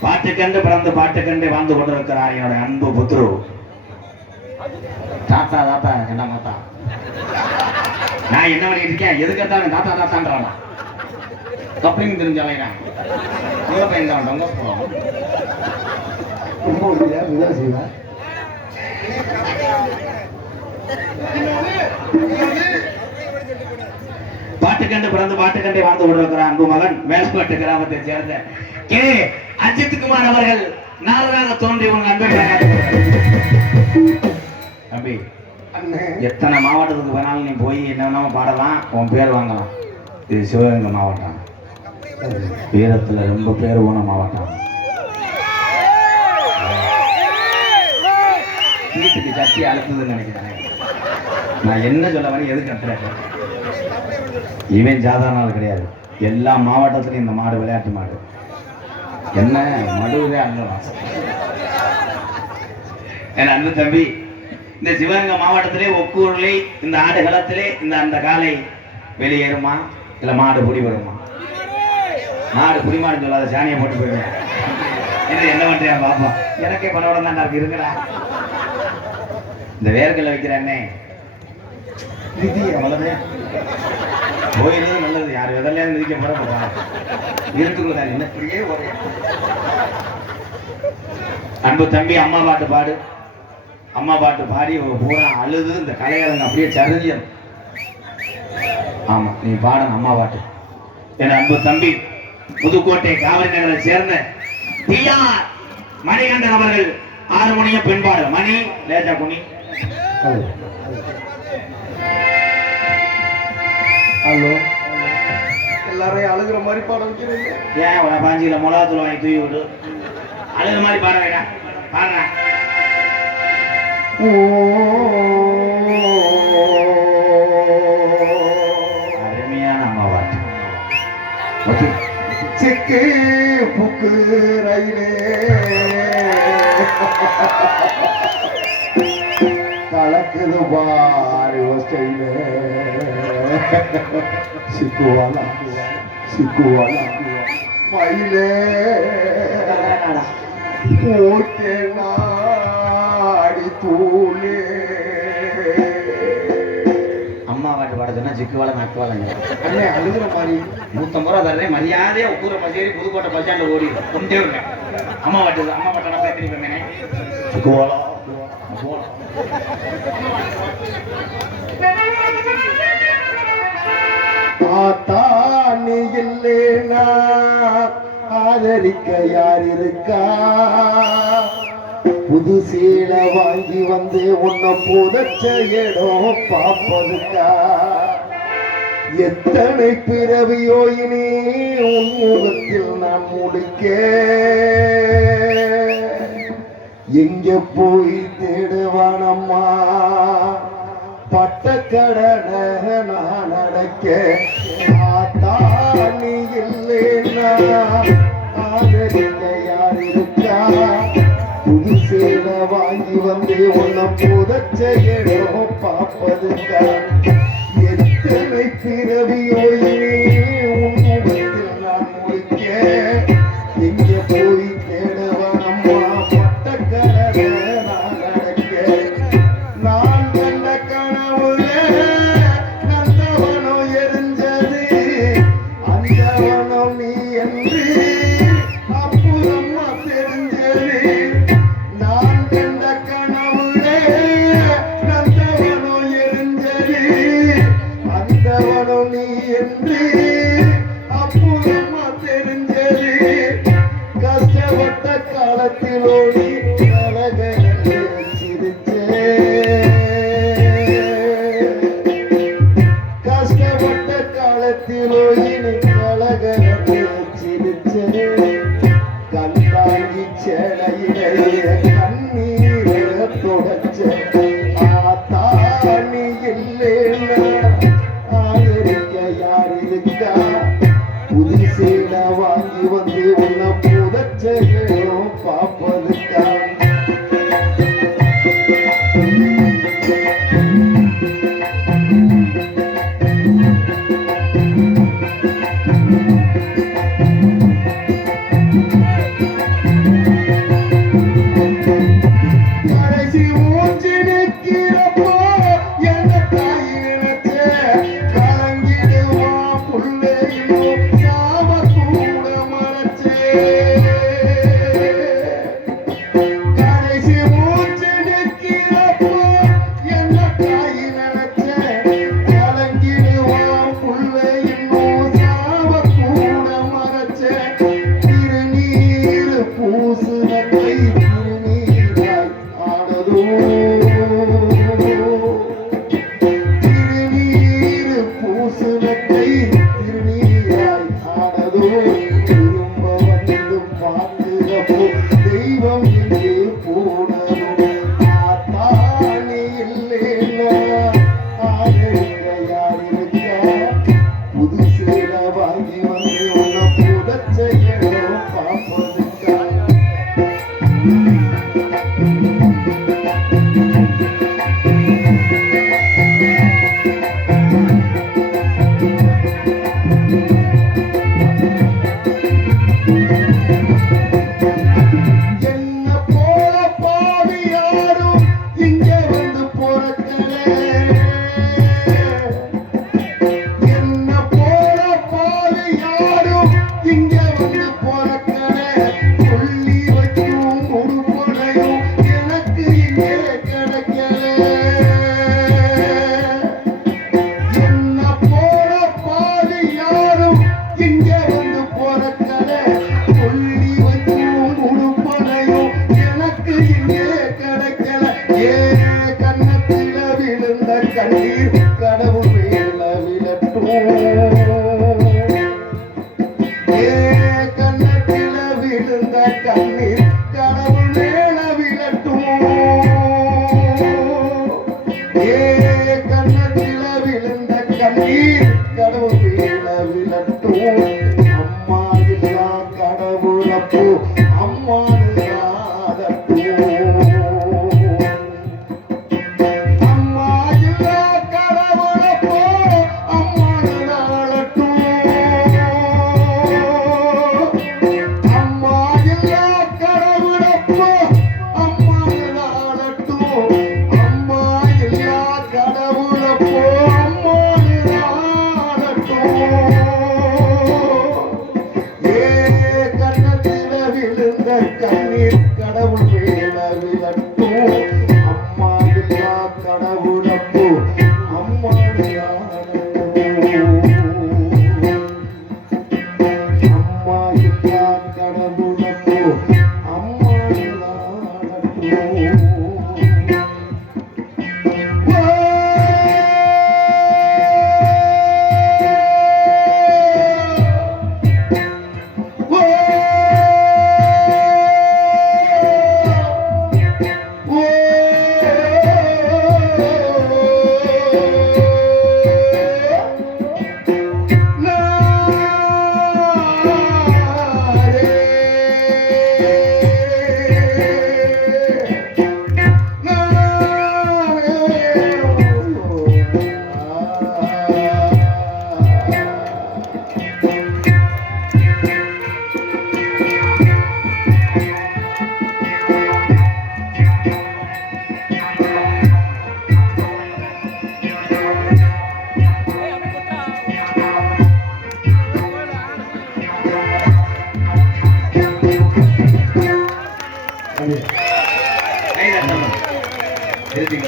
பாட்டுக்கண்டு பிறந்து பாட்டுக்கண்டு வாழ்ந்து கொண்டிருக்கிறார் என்னோட அன்பு புத்ரு. தாத்தா என்ன மாத்தா நான் என்ன பண்ணிட்டு இருக்கேன். எதுக்கத்தான் தாத்தான்றான். கப்பிங் தெரிஞ்சவன் பையன் தான் ரொம்ப செய்வேன். பாட்டுக்கண்டு பிறந்து பாட்டுக்கண்டே வாழ்ந்து கொண்டிருக்கிற அன்பு மகன் மேல்பட்டு கிராமத்தை சேர்ந்த கே அஜித் குமார் அவர்கள் நாளாக தோன்றி உங்க அன்பை தம்பி எத்தனை மாவட்டத்துக்கு வேணாலும் நீ போய் என்னென்ன பாடலாம், உன் பேர் வாங்கலாம். இது சிவகங்கை மாவட்டம். வீரத்துல ரொம்ப பேர் போன மாவட்டம். வீட்டுக்கு சட்டி அழுத்துதுன்னு நினைக்கிறேன். நான் என்ன சொல்ல வரேன், எது கட்டுறேன். இவன் சாதாரண ஆள் கிடையாது. எல்லா மாவட்டத்திலையும் இந்த மாடு விளையாட்டு மாடு. என்ன மடுவே அல்லவா என் அன்பு தம்பி. இந்த சிவகங்கை மாவட்டத்திலே ஒக்கூரிலே இந்த ஆடு களத்திலே இந்த அந்த காலை வெளியேறுமா இல்ல மாடு புடி வருமா? மாடு புடிமாடு சொல்லாத, சாணியை போட்டு போயிடுவேன். என்ன பண்றியா பாப்பா? எனக்கே பரவாயில்ல தான் இருக்கு. இருக்குடா இந்த வேர்களை வைக்கிறேன்னே வளர்ந்து கோயிலே நல்லது. யார் எதெல்லாம் மிதிக்க போறா இருக்குங்களா? என்ன இப்படியே ஒரு அன்பு தம்பி அம்மா பாட்டு பாடு. அம்மா பாட்டு பாடி பூரா அழுது இந்த கலையாளங்க அப்படியே சரிஞ்சு. ஆமா நீ பாடணும் அம்மா பாட்டு. என் அன்பு தம்பி புதுக்கோட்டை காவிரி நகரை சேர்ந்த TR மணிகண்டன் அவர்கள் ஹார்மோனியம் பெண்பாடு. மணி லேஜா குனி. ஹலோ எல்லாரையும் அழுகிற மாதிரி பாட வைக்கிறீங்க. ஏன் ஒரு 5 கிலோ மிளகாத்தூள் வாங்கி தூவி விடு. அழுகிற மாதிரி பாட வைடா. பாடுறேன். அருமையான அம்மா பாட்டு. சிக்கு புக்கு ரயிலே கலக்குது பாரு ஸ்டைலே. சிக்குவாலா மயிலே ஓட்டே நாடி தூளே. அம்மா பாட்டு பாட சொன்னா சிக்குவால நக்குவாலங்க. அண்ணே அழுகிற மாதிரி 150 ரூபா தர்றேன். மரியாதையா உக்கூர பசேரி புதுக்கோட்டை பஸ் ஸ்டாண்ட்ல ஓடி கொண்டே வருங்க. அம்மா பாட்டு நான் பேசி பண்ணேனே. சிக்குவாலா ஆத்தா நீ இல்லேனா ஆதரிக்க யார் இருக்கா? புது சீலை வாங்கி வந்து உன்னை புதைச்ச இடம் பார்ப்பதுக்கா? எத்தனை பிறவியோ இனி உன் முகத்தில் நான் முடிக்க எங்க போய் தேடுவானம்மா? பட்ட கடனை நான் அடைக்க ஆத்தா நீ இல்லைன்னா ஆதரிக்க யார் இருக்கா புது சேலை வாங்கி வந்து உன்னை புதைச்ச இடம் பார்ப்பதுங்க எத்தனை பிறவியோ உன் முகத்தில் நான் முடிக்க எங்க போய் தேடுவனம்மா பட்ட கடனை நான் அடைக்க நான் கண்ட கனவுல நந்தவனம் எரிஞ்சது அந்தவனம் நீ என்று அப்புறமா தெரிஞ்சது நான் கண்ட கனவுல நந்தவனம் எரிஞ்சது அந்தவனம் நீ என்று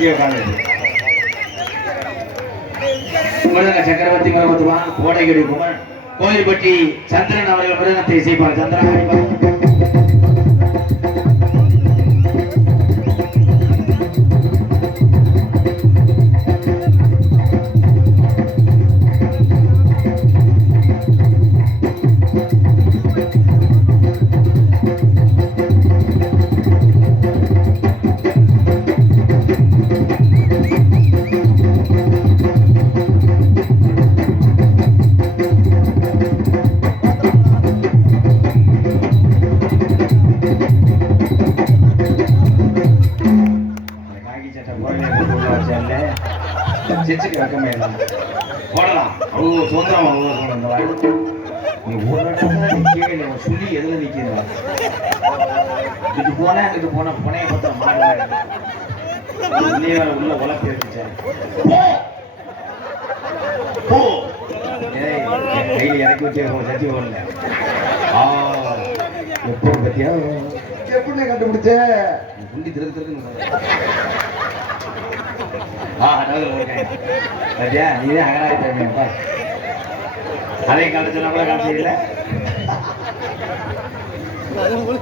இங்கே உட்காந்து மிருதங்க சக்கரவர்த்தி மரபத்துவான் கோடைகுடி குமரன் கோயில்பட்டி சந்திரன் அவர்கள் மிருதங்கத்தை இசைப்பார். சந்திரன் சிச்சுக்கு வெக்கமே இல்லை போடலாம். அவ்வளோ சுதந்திரம் அவ்வளோ சொல்லணும். இந்த வாய் நீ ஒரு நிற்கவே இல்லை. சொல்லி எதில் நிற்கிறா இதுக்கு போனேன் இதுக்கு போன புனையை பார்த்தா மாடு நீ வேற உள்ள உழப்பி இருந்துச்சேன். கையில் இறக்கி வச்சு சத்தி ஓடல. எப்போ பத்தியா எப்படி கண்டுபிடிச்ச புண்டி திருக்கு திருக்கு நீதான் அகராய் அதே காலத்து சொன்னா கூட காமிச்சீங்கல்ல.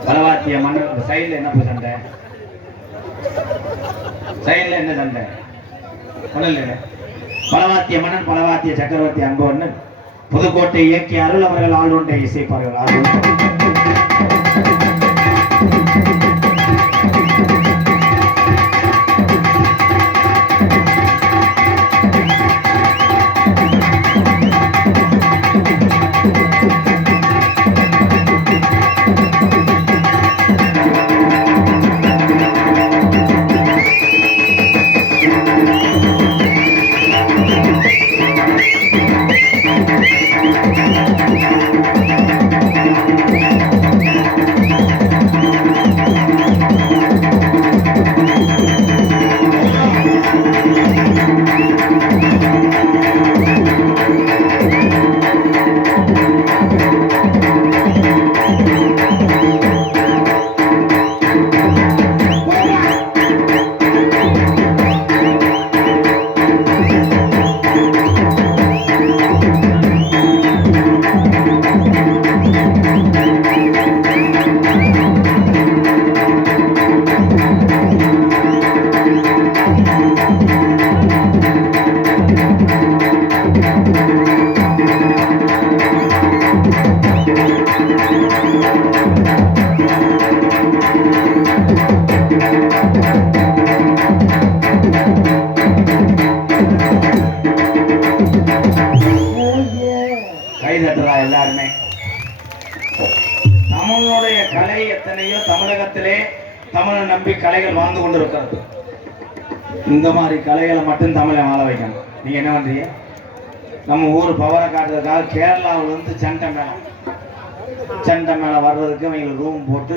பலவாத்திய மன்னன் சைடுல என்ன சண்டை? சைடுல என்ன சண்டை? ஒண்ணு பலவாத்திய மன்னன் பலவாத்திய சக்கரவர்த்தி அன்பவண்ணன் புதுக்கோட்டை இயக்கிய அருள் அவர்கள் ஆளுண்டை இசைப்பார்கள். எல்லாருமே தமிழுடைய கலை எத்தனையோ தமிழகத்திலே தமிழை நம்பி கலைகள் வாழ்ந்து கொண்டிருக்கிறது. இந்த மாதிரி கலைகளை மட்டும் தமிழை வாழ வைக்கணும். நீங்க என்ன பண்றீங்க? நம்ம ஊர் பவரை காட்டுறதுக்காக கேரளாவில இருந்து சண்டை மேளம் வர்றதுக்கு அவங்க ரூம் போட்டு